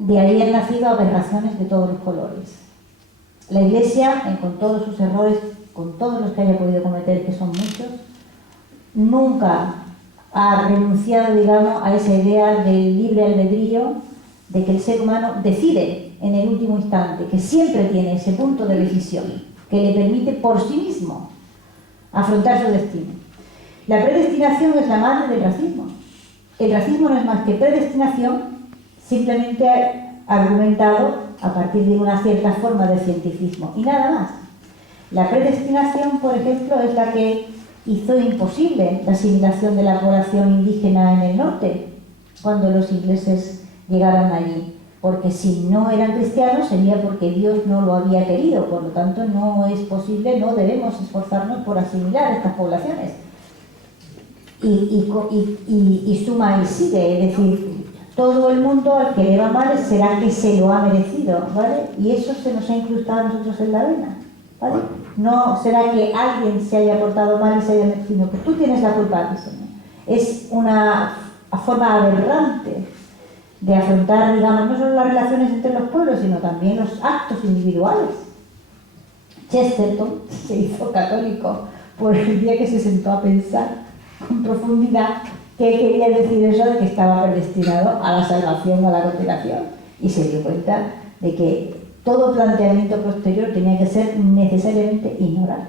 De ahí han nacido aberraciones de todos los colores. La Iglesia, con todos sus errores, con todos los que haya podido cometer, que son muchos, nunca ha renunciado, digamos, a esa idea del libre albedrío, de que el ser humano decide en el último instante, que siempre tiene ese punto de decisión, que le permite por sí mismo afrontar su destino. La predestinación es la madre del racismo. El racismo no es más que predestinación, simplemente argumentado a partir de una cierta forma de cientificismo, y nada más. La predestinación, por ejemplo, es la que hizo imposible la asimilación de la población indígena en el norte, cuando los ingleses llegaron allí, porque si no eran cristianos sería porque Dios no lo había querido. Por lo tanto, no es posible, no debemos esforzarnos por asimilar estas poblaciones. Y suma y sigue, es decir, todo el mundo al que le va mal será que se lo ha merecido, ¿vale? Y eso se nos ha incrustado a nosotros en la vena, ¿vale? No será que alguien se haya portado mal y se haya merecido, sino que tú tienes la culpa, ¿no? Es una forma aberrante de afrontar, digamos, no solo las relaciones entre los pueblos, sino también los actos individuales. Chesterton se hizo católico por el día que se sentó a pensar en profundidad qué quería decir eso de que estaba predestinado a la salvación o a la condenación, y se dio cuenta de que todo planteamiento posterior tenía que ser necesariamente inmoral.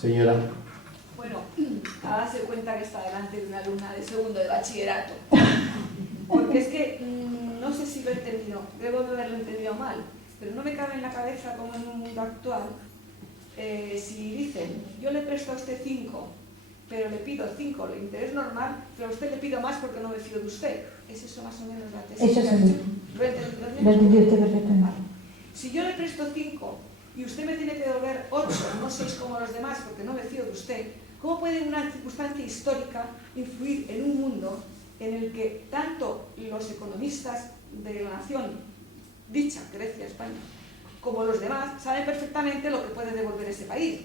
Señora. Bueno, hágase cuenta que está delante de una alumna de segundo de bachillerato. Porque es que no sé si lo he entendido, debo de haberlo entendido mal, pero no me cabe en la cabeza como en un mundo actual. Si dicen, yo le presto a usted 5, pero le pido 5 de interés normal, pero a usted le pido más porque no me fío de usted. ¿Es eso más o menos la tesis? Eso es así. ¿Lo he entendido bien? Lo entendió usted perfectamente. Si yo le presto 5 y usted me tiene que devolver 8, no 6 como los demás, porque no me fío de usted, ¿Cómo puede una circunstancia histórica influir en un mundo en el que tanto los economistas de la nación dicha, Grecia, España, como los demás, saben perfectamente lo que puede devolver ese país?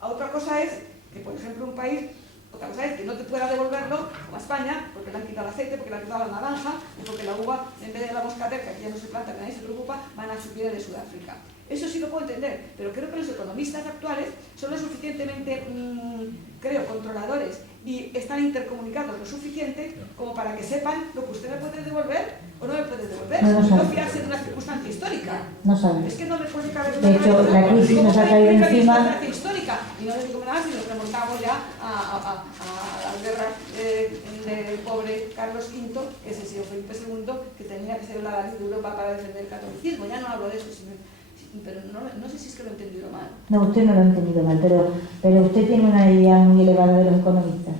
Otra cosa es que, por ejemplo, un país, otra cosa es que no te pueda devolverlo, como a España, porque le han quitado el aceite, porque le han quitado la naranja, y porque la uva, en vez de la moscatel, que aquí ya no se planta, que nadie se preocupa, van a subir de Sudáfrica. Eso sí lo puedo entender, pero creo que los economistas actuales son lo suficientemente, creo, controladores y están intercomunicados lo suficiente como para que sepan lo que usted me puede devolver o no me puede devolver. No fiarse de una circunstancia histórica. No saben. Es que no me puede caber de hecho, la crisis nos ha caído encima. Histórica, y no les digo nada si nos remontamos ya a las guerras del pobre Carlos V, que es el señor Felipe II, que tenía que ser la luz de Europa para defender el catolicismo. Ya no hablo de eso, pero no sé si es que lo he entendido mal. No, usted no lo ha entendido mal, pero usted tiene una idea muy elevada de los economistas.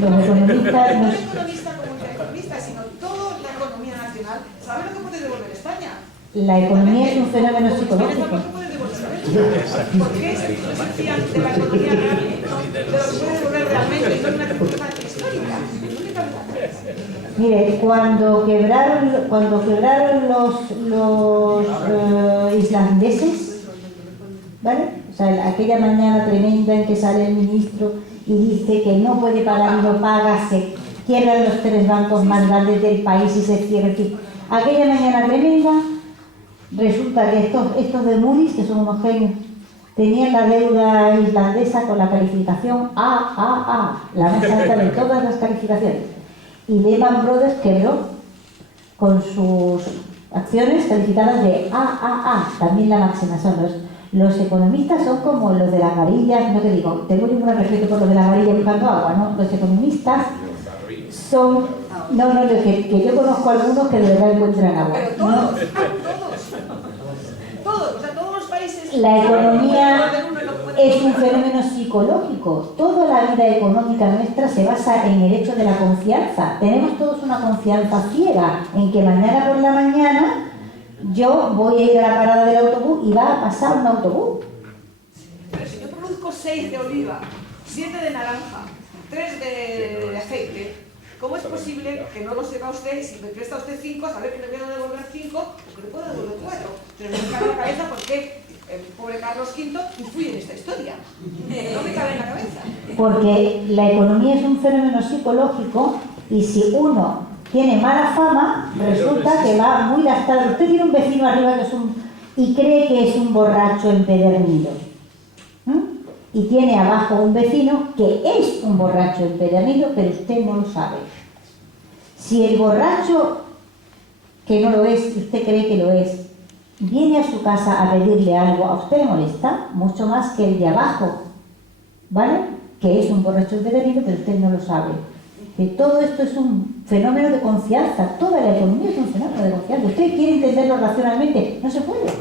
Los economistas no el economista como el economista, sino toda la economía nacional sabe lo que puede devolver España. La economía es un fenómeno psicológico. ¿Por qué se fían de la economía realmente? De lo que puede devolver realmente y no de una circunstancia histórica. Mire, cuando quebraron los islandeses, ¿vale? O sea, aquella mañana tremenda en que sale el ministro y dice que no puede pagar y no paga, se quiebran los 3 bancos más grandes del país y se cierran. Aquella mañana tremenda, resulta que estos de Moody's, que son unos genios, tenían la deuda islandesa con la calificación AAA, la más alta de todas las calificaciones. Y Lehman Brothers quebró con sus acciones calificadas de AAA, también la máxima. Son los economistas son como los de las varillas, no te digo, tengo ningún respeto por los de las varillas buscando agua, ¿no? Los economistas son, que yo conozco algunos que de verdad encuentran agua. Pero todos, o sea, todos los países... La economía es un fenómeno psicológico. Toda la vida económica nuestra se basa en el hecho de la confianza. Tenemos todos una confianza ciega en que mañana por la mañana yo voy a ir a la parada del autobús y va a pasar un autobús. Pero si yo produzco 6 de oliva, 7 de naranja, 3 de aceite, ¿cómo es posible que no lo sepa usted? Si me presta usted 5, a saber que le voy a devolver 5, pues le puedo devolver 4. Pero no me cabe en la cabeza por qué el pobre Carlos V influye en esta historia. No me cabe en la cabeza. Porque la economía es un fenómeno psicológico y si uno tiene mala fama, resulta que va muy gastado. Usted tiene un vecino arriba que es y cree que es un borracho empedernido. Y tiene abajo un vecino que es un borracho empedernido, pero usted no lo sabe. Si el borracho, que no lo es, usted cree que lo es, viene a su casa a pedirle algo, a usted le molesta mucho más que el de abajo, ¿vale? Que es un borracho empedernido, pero usted no lo sabe. Que todo esto es un fenómeno de confianza, toda la economía es un fenómeno de confianza. Usted quiere entenderlo racionalmente, no se puede.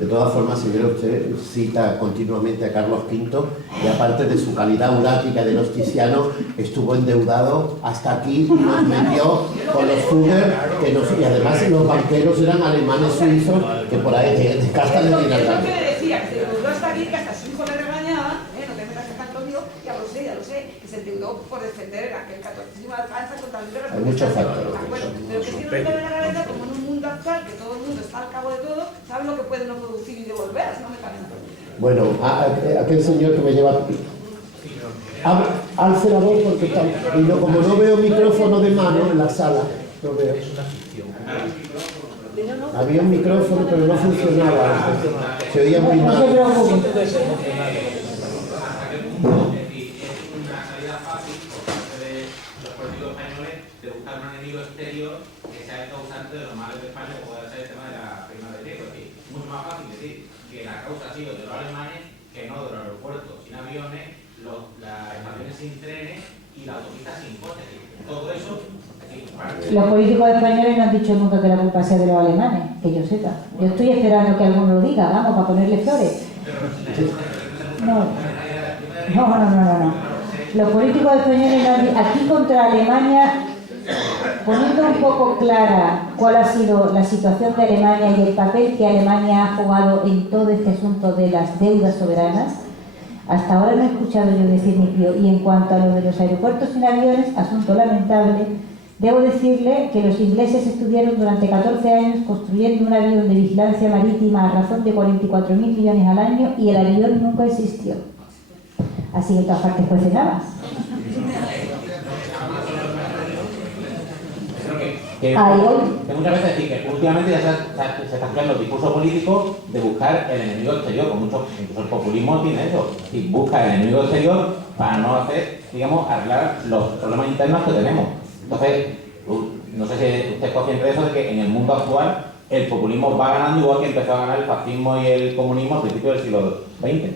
De todas formas, señora, usted cita continuamente a Carlos V y aparte de su calidad urática de Nosticiano, estuvo endeudado hasta aquí y nos metió con los Fugger, y además los banqueros eran alemanes suizos que por ahí de casta de dinero. Yo le decía que se endeudó hasta aquí, que hasta su hijo le regañaba, no te metas en tanto lío, ya lo sé, que se endeudó por defender aquel catolicismo de alcanza contra el liberal. Hay muchos factores. Pero que si no me cabe en la cabeza, como en un mundo actual, que todo el mundo está al cabo de todo, sabe lo que puede no producir y devolver, no me cabe en la cabeza. Bueno, aquel señor que me lleva... Alce la voz porque está... Y como no veo micrófono de mano en la sala, no veo. Había un micrófono, pero no funcionaba. Se oía muy mal. No se preocupe. Exterior que sea el causante de los males de España, como puede ser el tema de la prima de riesgo. Es mucho más fácil decir que la causa ha sido de los alemanes que no de los aeropuertos sin aviones, las estaciones sin trenes y la autopista sin coches. Todo eso. Los políticos españoles no han dicho nunca que la culpa sea de los alemanes, que yo sepa. Yo estoy esperando que alguno lo diga, vamos, para ponerle flores. No. Los políticos españoles no han dicho. Aquí contra Alemania, poniendo un poco clara cuál ha sido la situación de Alemania y el papel que Alemania ha jugado en todo este asunto de las deudas soberanas, Hasta ahora no he escuchado yo decir ni pío. Y en cuanto a lo de los aeropuertos sin aviones, asunto lamentable, debo decirle que los ingleses estuvieron durante 14 años construyendo un avión de vigilancia marítima a razón de 44.000 millones al año y el avión nunca existió. Así que en todas partes cuecen habas. Que muchas veces sí, que últimamente ya se está creando el discurso político de buscar el enemigo exterior, con mucho, incluso el populismo tiene eso, y busca el enemigo exterior para no hacer, digamos, arreglar los problemas internos que tenemos. Entonces, no sé si usted es consciente de eso, de que en el mundo actual el populismo va ganando igual que empezó a ganar el fascismo y el comunismo al principio del siglo XX,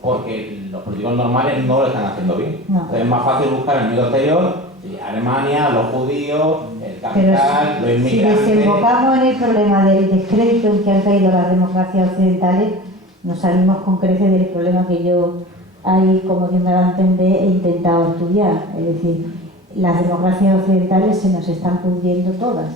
porque los políticos normales no lo están haciendo bien. No. Entonces es más fácil buscar el enemigo exterior. Alemania, los judíos, el capital, los inmigrantes. Si desembocamos en el problema del descrédito en que han caído las democracias occidentales, nos salimos con creces del problema que yo ahí, como Dios me va a entender, he intentado estudiar. Es decir, las democracias occidentales se nos están pudriendo todas.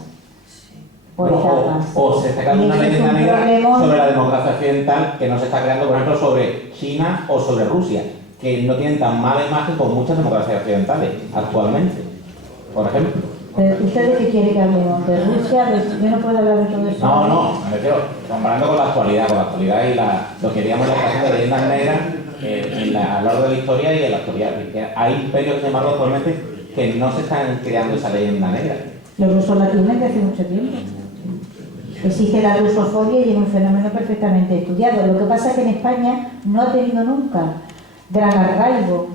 Por etapas. O se está creando una leyenda negra sobre la democracia occidental que no se está creando, por ejemplo, sobre China o sobre Rusia, que no tienen tan mala imagen como muchas democracias occidentales actualmente, por ejemplo. Pero ¿ustedes qué quieren que hablemos? ¿De Rusia? Yo no puedo hablar de todo eso. No, me refiero, comparando con la actualidad y lo que digamos la creación de leyendas negras a lo largo de la historia y en la actualidad. Hay imperios, sin embargo, actualmente que no se están creando esa leyenda negra. Los rusos la tienen desde hace mucho tiempo. Existe la rusofobia y es un fenómeno perfectamente estudiado. Lo que pasa es que en España no ha tenido nunca gran arraigo,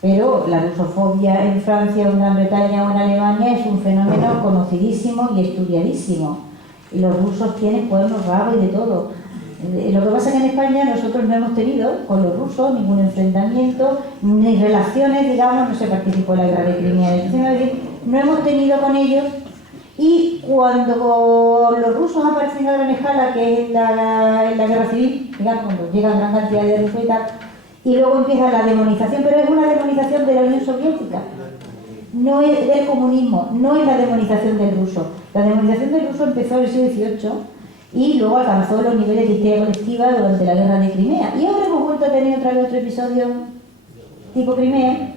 pero la rusofobia en Francia o en Gran Bretaña o en Alemania es un fenómeno conocidísimo y estudiadísimo. Y los rusos tienen cuernos, rabo y de todo. Lo que pasa es que en España nosotros no hemos tenido con los rusos ningún enfrentamiento, ni relaciones, digamos, no se participó en la guerra de Crimea del 19, no hemos tenido con ellos. Y cuando los rusos aparecen a gran escala, que es en la guerra civil, digamos, cuando llegan gran cantidad de rusos y tal, y luego empieza la demonización, pero es una demonización de la Unión Soviética, no es del comunismo, no es la demonización del ruso. La demonización del ruso empezó en el siglo XVIII y luego alcanzó los niveles de histeria colectiva durante la guerra de Crimea. Y ahora hemos vuelto a tener otra vez otro episodio tipo Crimea,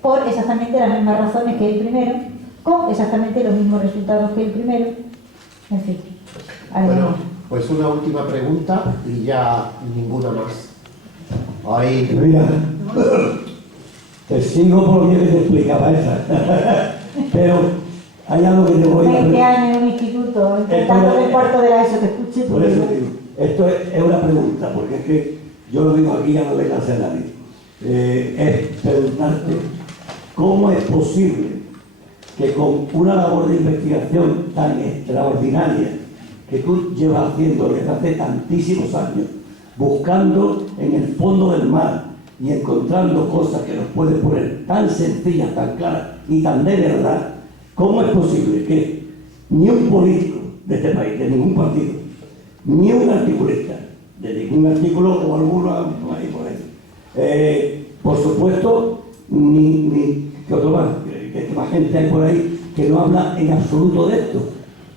por exactamente las mismas razones que el primero, con exactamente los mismos resultados que el primero. En fin. Bueno, pues una última pregunta y ya ninguna más. Ahí. Mira, te sigo por lo que te explicaba esa. Pero hay algo que te voy a... 20 años en un instituto, intentando un cuarto de la ESO que escuche. Por eso digo, esto es una pregunta, porque es que yo lo digo aquí, ya no le cansé a nadie. Es preguntarte, ¿cómo es posible que con una labor de investigación tan extraordinaria que tú llevas haciendo desde hace tantísimos años, buscando en el fondo del mar y encontrando cosas que nos pueden poner tan sencillas, tan claras y tan de verdad, ¿cómo es posible que ni un político de este país, de ningún partido, ni un articulista, de ningún artículo o alguno ahí por ahí, por supuesto, ni que otro más, que más gente hay por ahí que no habla en absoluto de esto?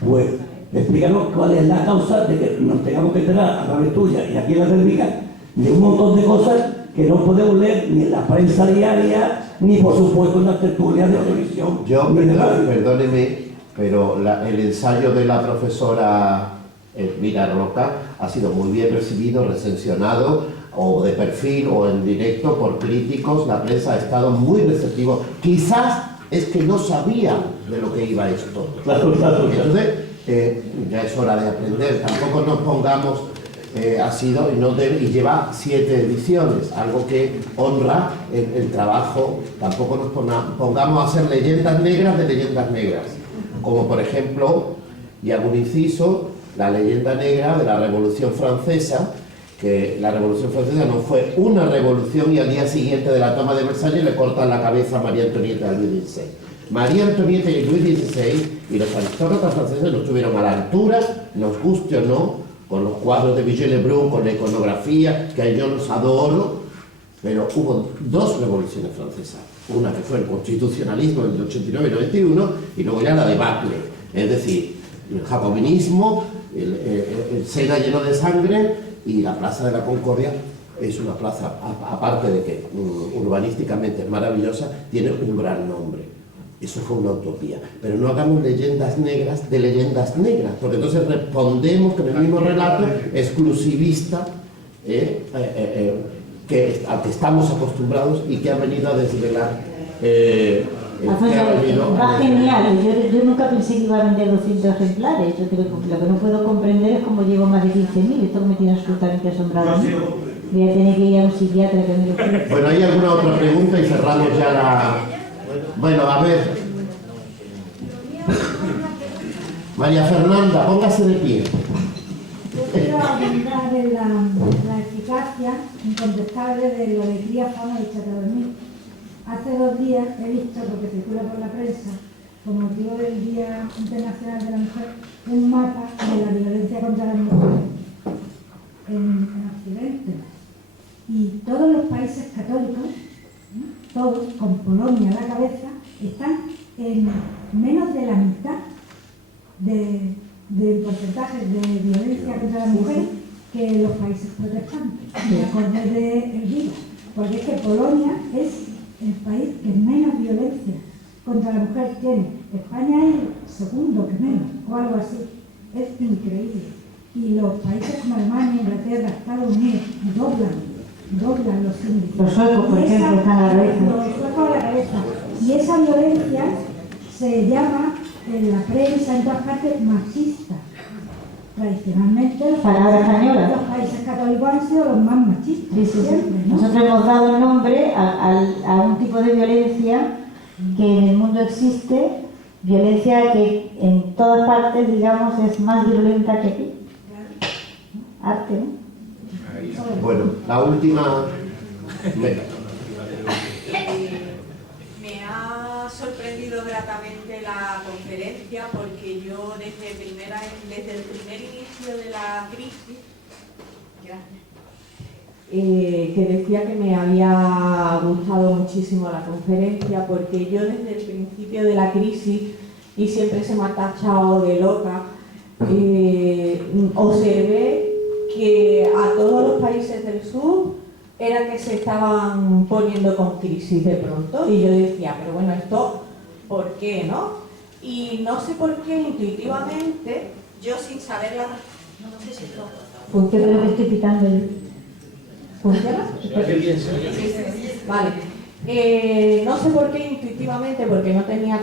Pues explícanos cuál es la causa de que nos tengamos que enterar a través tuya y aquí en la técnica de un montón de cosas que no podemos leer ni en la prensa diaria, ni por supuesto en las tertulias de televisión. Perdóneme, pero el ensayo de la profesora Elvira Roca ha sido muy bien recibido, recensionado, o de perfil o en directo por críticos. La prensa ha estado muy receptivo. Quizás es que no sabía de lo que iba esto. Entonces, ya es hora de aprender. Tampoco nos pongamos... ha sido y lleva 7 ediciones, algo que honra el trabajo. Tampoco nos pongamos a hacer leyendas negras de leyendas negras, como por ejemplo, y hago un inciso, la leyenda negra de la Revolución Francesa, que la Revolución Francesa no fue una revolución y al día siguiente de la toma de Versalles le cortan la cabeza a María Antonieta y Luis XVI. María Antonieta y Luis XVI y los aristócratas franceses no estuvieron a la altura, nos guste o no, con los cuadros de Vigée Lebrun, con la iconografía, que yo los adoro, pero hubo 2 revoluciones francesas. Una que fue el constitucionalismo en el 89-91 y luego ya la debacle, es decir, el jacobinismo, el Sena lleno de sangre y la Plaza de la Concordia es una plaza, aparte de que urbanísticamente es maravillosa, tiene un gran nombre. Eso fue una utopía. Pero no hagamos leyendas negras de leyendas negras, porque entonces respondemos con el mismo relato exclusivista al que estamos acostumbrados y que ha venido a desvelar. Va genial. Yo nunca pensé que iba a vender 200 ejemplares. Lo que no puedo comprender es cómo llevo más de 15.000. Esto me tiene absolutamente asombrado. Voy a tener que ir a un psiquiatra que me lo explique. Bueno, ¿hay alguna otra pregunta y cerramos ya la...? Bueno, a ver. María Fernanda, póngase de pie. Yo quiero abundar en la eficacia incontestable de la alegría, fama y echar a dormir. Hace 2 días he visto, porque circula por la prensa, con motivo del Día Internacional de la Mujer, un mapa de la violencia contra las mujeres en Occidente. Y todos los países católicos, ¿no?, todos, con Polonia a la cabeza, están en menos de la mitad del porcentaje de violencia contra la mujer que los países protestantes, de acuerdo de Elvira. Porque es que Polonia es el país que menos violencia contra la mujer tiene. España es el segundo que menos, o algo así. Es increíble. Y los países como Alemania, Inglaterra, Estados Unidos doblan los índices. Los suecos, por ejemplo, están a la cabeza. Los suecos a la cabeza. Y esa violencia se llama en la prensa, en todas partes, machista. Tradicionalmente los países católicos han sido los más machistas. Sí. Siempre, ¿no? Nosotros hemos dado el nombre a un tipo de violencia que en el mundo existe, violencia que en todas partes, digamos, es más violenta que aquí. Arte, ¿no? Bueno, la última... Me ha sorprendido gratamente la conferencia porque yo desde el primer inicio de la crisis, que decía que me había gustado muchísimo la conferencia porque yo desde el principio de la crisis, y siempre se me ha tachado de loca, observé que a todos los países del sur era que se estaban poniendo con crisis de pronto, y yo decía, pero bueno, esto, ¿por qué, no? Y no sé por qué intuitivamente, yo sin saber la... No sé si lo... ¿Funciona lo que estoy pitando? ¿Funciona? Vale. No sé por qué intuitivamente, porque no tenía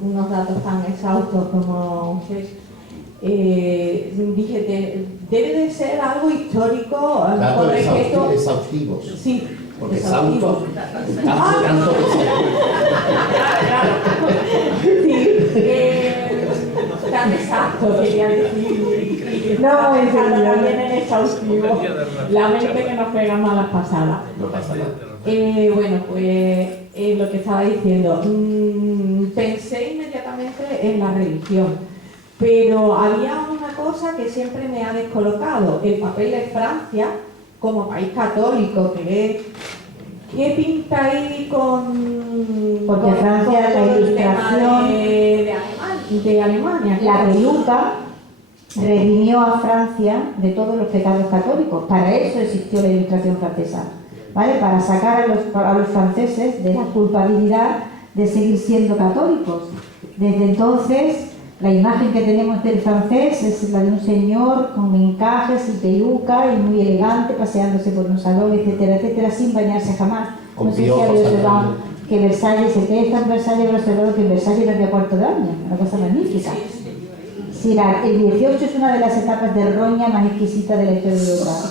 unos datos tan exhaustos como ustedes, dije, debe de ser algo histórico con respecto... exhaustivos. Sí, porque exhaustivos. Tanto Tan exacto, quería decir. No, también en exhaustivo. La mente que nos pega malas pasadas. No pasa nada. Bueno, pues lo que estaba diciendo, pensé inmediatamente en la religión. Pero había una cosa que siempre me ha descolocado, el papel de Francia como país católico, ¿qué pinta ahí con... Porque Francia, la ilustración de Alemania? La peluca redimió a Francia de todos los pecados católicos. Para eso existió la ilustración francesa, ¿vale? Para sacar a los franceses de la culpabilidad de seguir siendo católicos. Desde entonces, la imagen que tenemos del francés es la de un señor con encajes y peluca y muy elegante, paseándose por un salón, etcétera, etcétera, sin bañarse jamás. No sé si habéis observado que Versalles, el que está en Versalles, habrá observado que en Versalles era de cuarto de año, una cosa magnífica. Sí, el 18 es una de las etapas de roña más exquisita de la historia de Europa.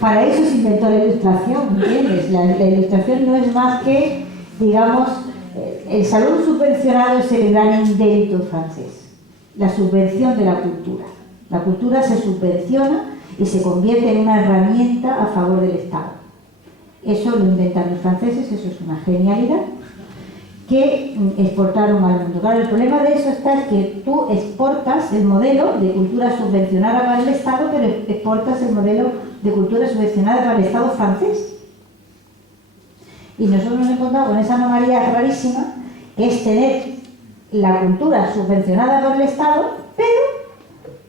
Para eso se inventó la ilustración, ¿entiendes? La ilustración no es más que, digamos, el salón subvencionado es el gran invento francés, la subvención de la cultura. La cultura se subvenciona y se convierte en una herramienta a favor del Estado. Eso lo inventan los franceses, eso es una genialidad que exportaron al mundo. Claro, el problema de eso está es que tú exportas el modelo de cultura subvencionada para el Estado, pero exportas el modelo de cultura subvencionada para el Estado francés. Y nosotros nos encontramos con esa anomalía rarísima, que es tener la cultura subvencionada por el Estado, pero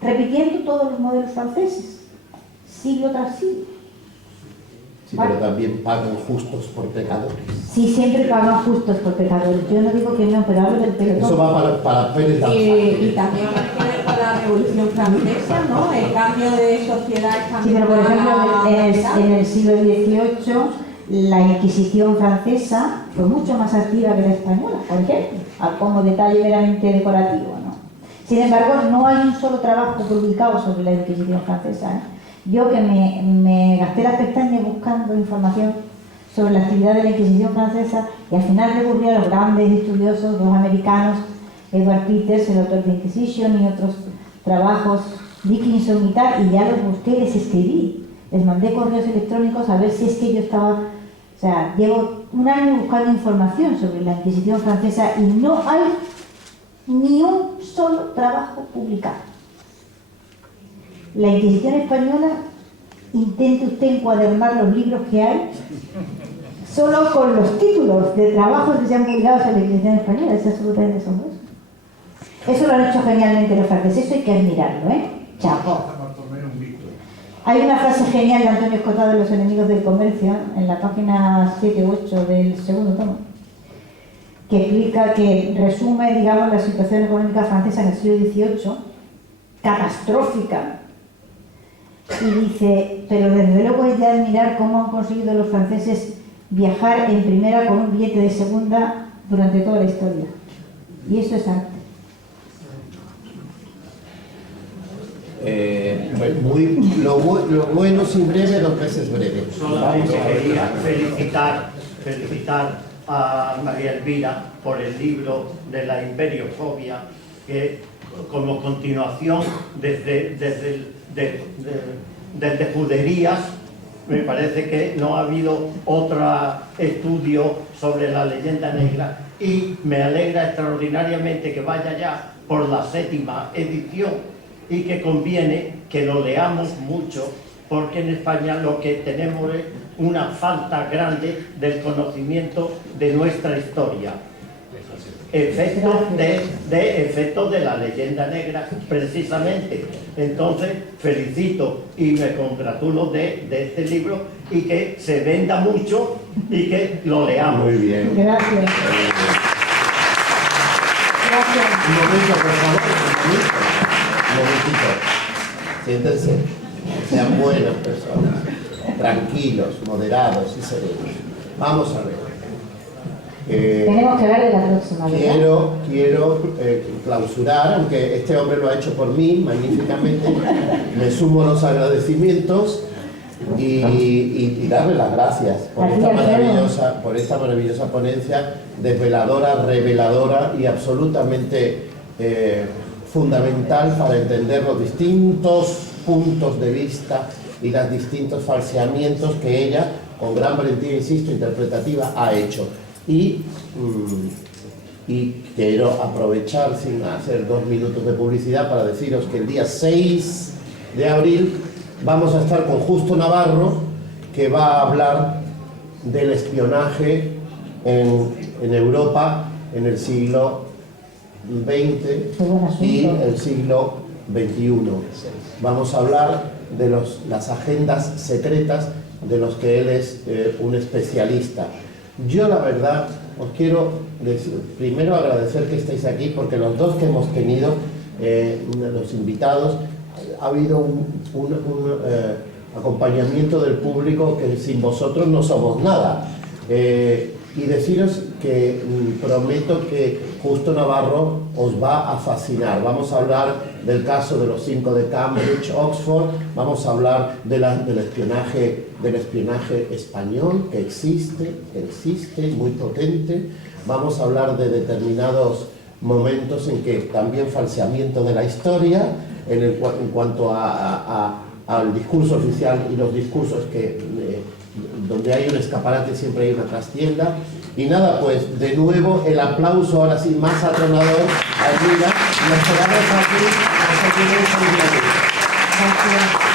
repitiendo todos los modelos franceses, siglo tras siglo. Sí, pero también pagan justos por pecadores. Sí, siempre pagan justos por pecadores. Yo no digo que no, pero hablo del pelotón. Eso va para Pérez Danza. Y también hay que ver con la Revolución Francesa, ¿no? El cambio de sociedad. Sí, pero por ejemplo, en el siglo XVIII la Inquisición francesa fue mucho más activa que la española, por ejemplo, como detalle meramente decorativo, ¿no? Sin embargo, no hay un solo trabajo publicado sobre la Inquisición francesa, ¿eh? Yo que me gasté las pestañas buscando información sobre la actividad de la Inquisición francesa y al final recurrí a los grandes estudiosos, los americanos, Edward Peters, el autor de Inquisition y otros trabajos, Dickinson y tal, y ya los busqué y les escribí. Les mandé correos electrónicos a ver si es que yo estaba... O sea, llevo un año buscando información sobre la Inquisición francesa y no hay ni un solo trabajo publicado. La Inquisición española, intente usted encuadernar los libros que hay, solo con los títulos de trabajos que se han publicado sobre la Inquisición española, es absolutamente asombroso. Eso lo han hecho genialmente los franceses, eso hay que admirarlo, ¿eh? Chapo. Hay una frase genial de Antonio Escotado de Los enemigos del comercio, en la página 7 u 8 del segundo tomo, que explica, que resume, digamos, la situación económica francesa en el siglo XVIII, catastrófica, y dice, pero desde luego es de admirar cómo han conseguido los franceses viajar en primera con un billete de segunda durante toda la historia. Y eso es arte. Lo bueno sin breve, 2 veces breve. Solamente quería felicitar a María Elvira por el libro de la imperiofobia, que como continuación desde Juderías, me parece que no ha habido otro estudio sobre la leyenda negra, y me alegra extraordinariamente que vaya ya por la 7ª edición y que conviene que lo leamos mucho, porque en España lo que tenemos es una falta grande del conocimiento de nuestra historia. Efectos de la leyenda negra, precisamente. Entonces, felicito y me congratulo de este libro, y que se venda mucho y que lo leamos. Muy bien. Gracias. Gracias. Un momento, por favor. Un momentito. Siéntense. Sean buenas personas. Tranquilos, moderados y serenos. Vamos a ver. Tenemos que hablar de la próxima, ¿verdad? Quiero clausurar, aunque este hombre lo ha hecho por mí magníficamente, me sumo a los agradecimientos y darle las gracias por esta maravillosa ponencia, desveladora, reveladora y absolutamente fundamental para entender los distintos puntos de vista y los distintos falseamientos que ella, con gran valentía, insisto, interpretativa, ha hecho. Y quiero aprovechar, sin hacer 2 minutos de publicidad, para deciros que el día 6 de abril vamos a estar con Justo Navarro, que va a hablar del espionaje en Europa en el siglo XX y el siglo XXI. Vamos a hablar de las agendas secretas de los que él es un especialista. Yo, la verdad, os quiero primero agradecer que estéis aquí, porque los 2 que hemos tenido, los invitados, ha habido un acompañamiento del público que sin vosotros no somos nada. Y deciros que prometo que Justo Navarro os va a fascinar. Vamos a hablar del caso de los 5 de Cambridge, Oxford, vamos a hablar del espionaje español que existe, muy potente. Vamos a hablar de determinados momentos en que también falseamiento de la historia, en cuanto al discurso oficial y los discursos donde hay un escaparate siempre hay una trastienda. Y nada, pues de nuevo el aplauso ahora sí más atronador a Elvira. Nos quedamos aquí. Gracias.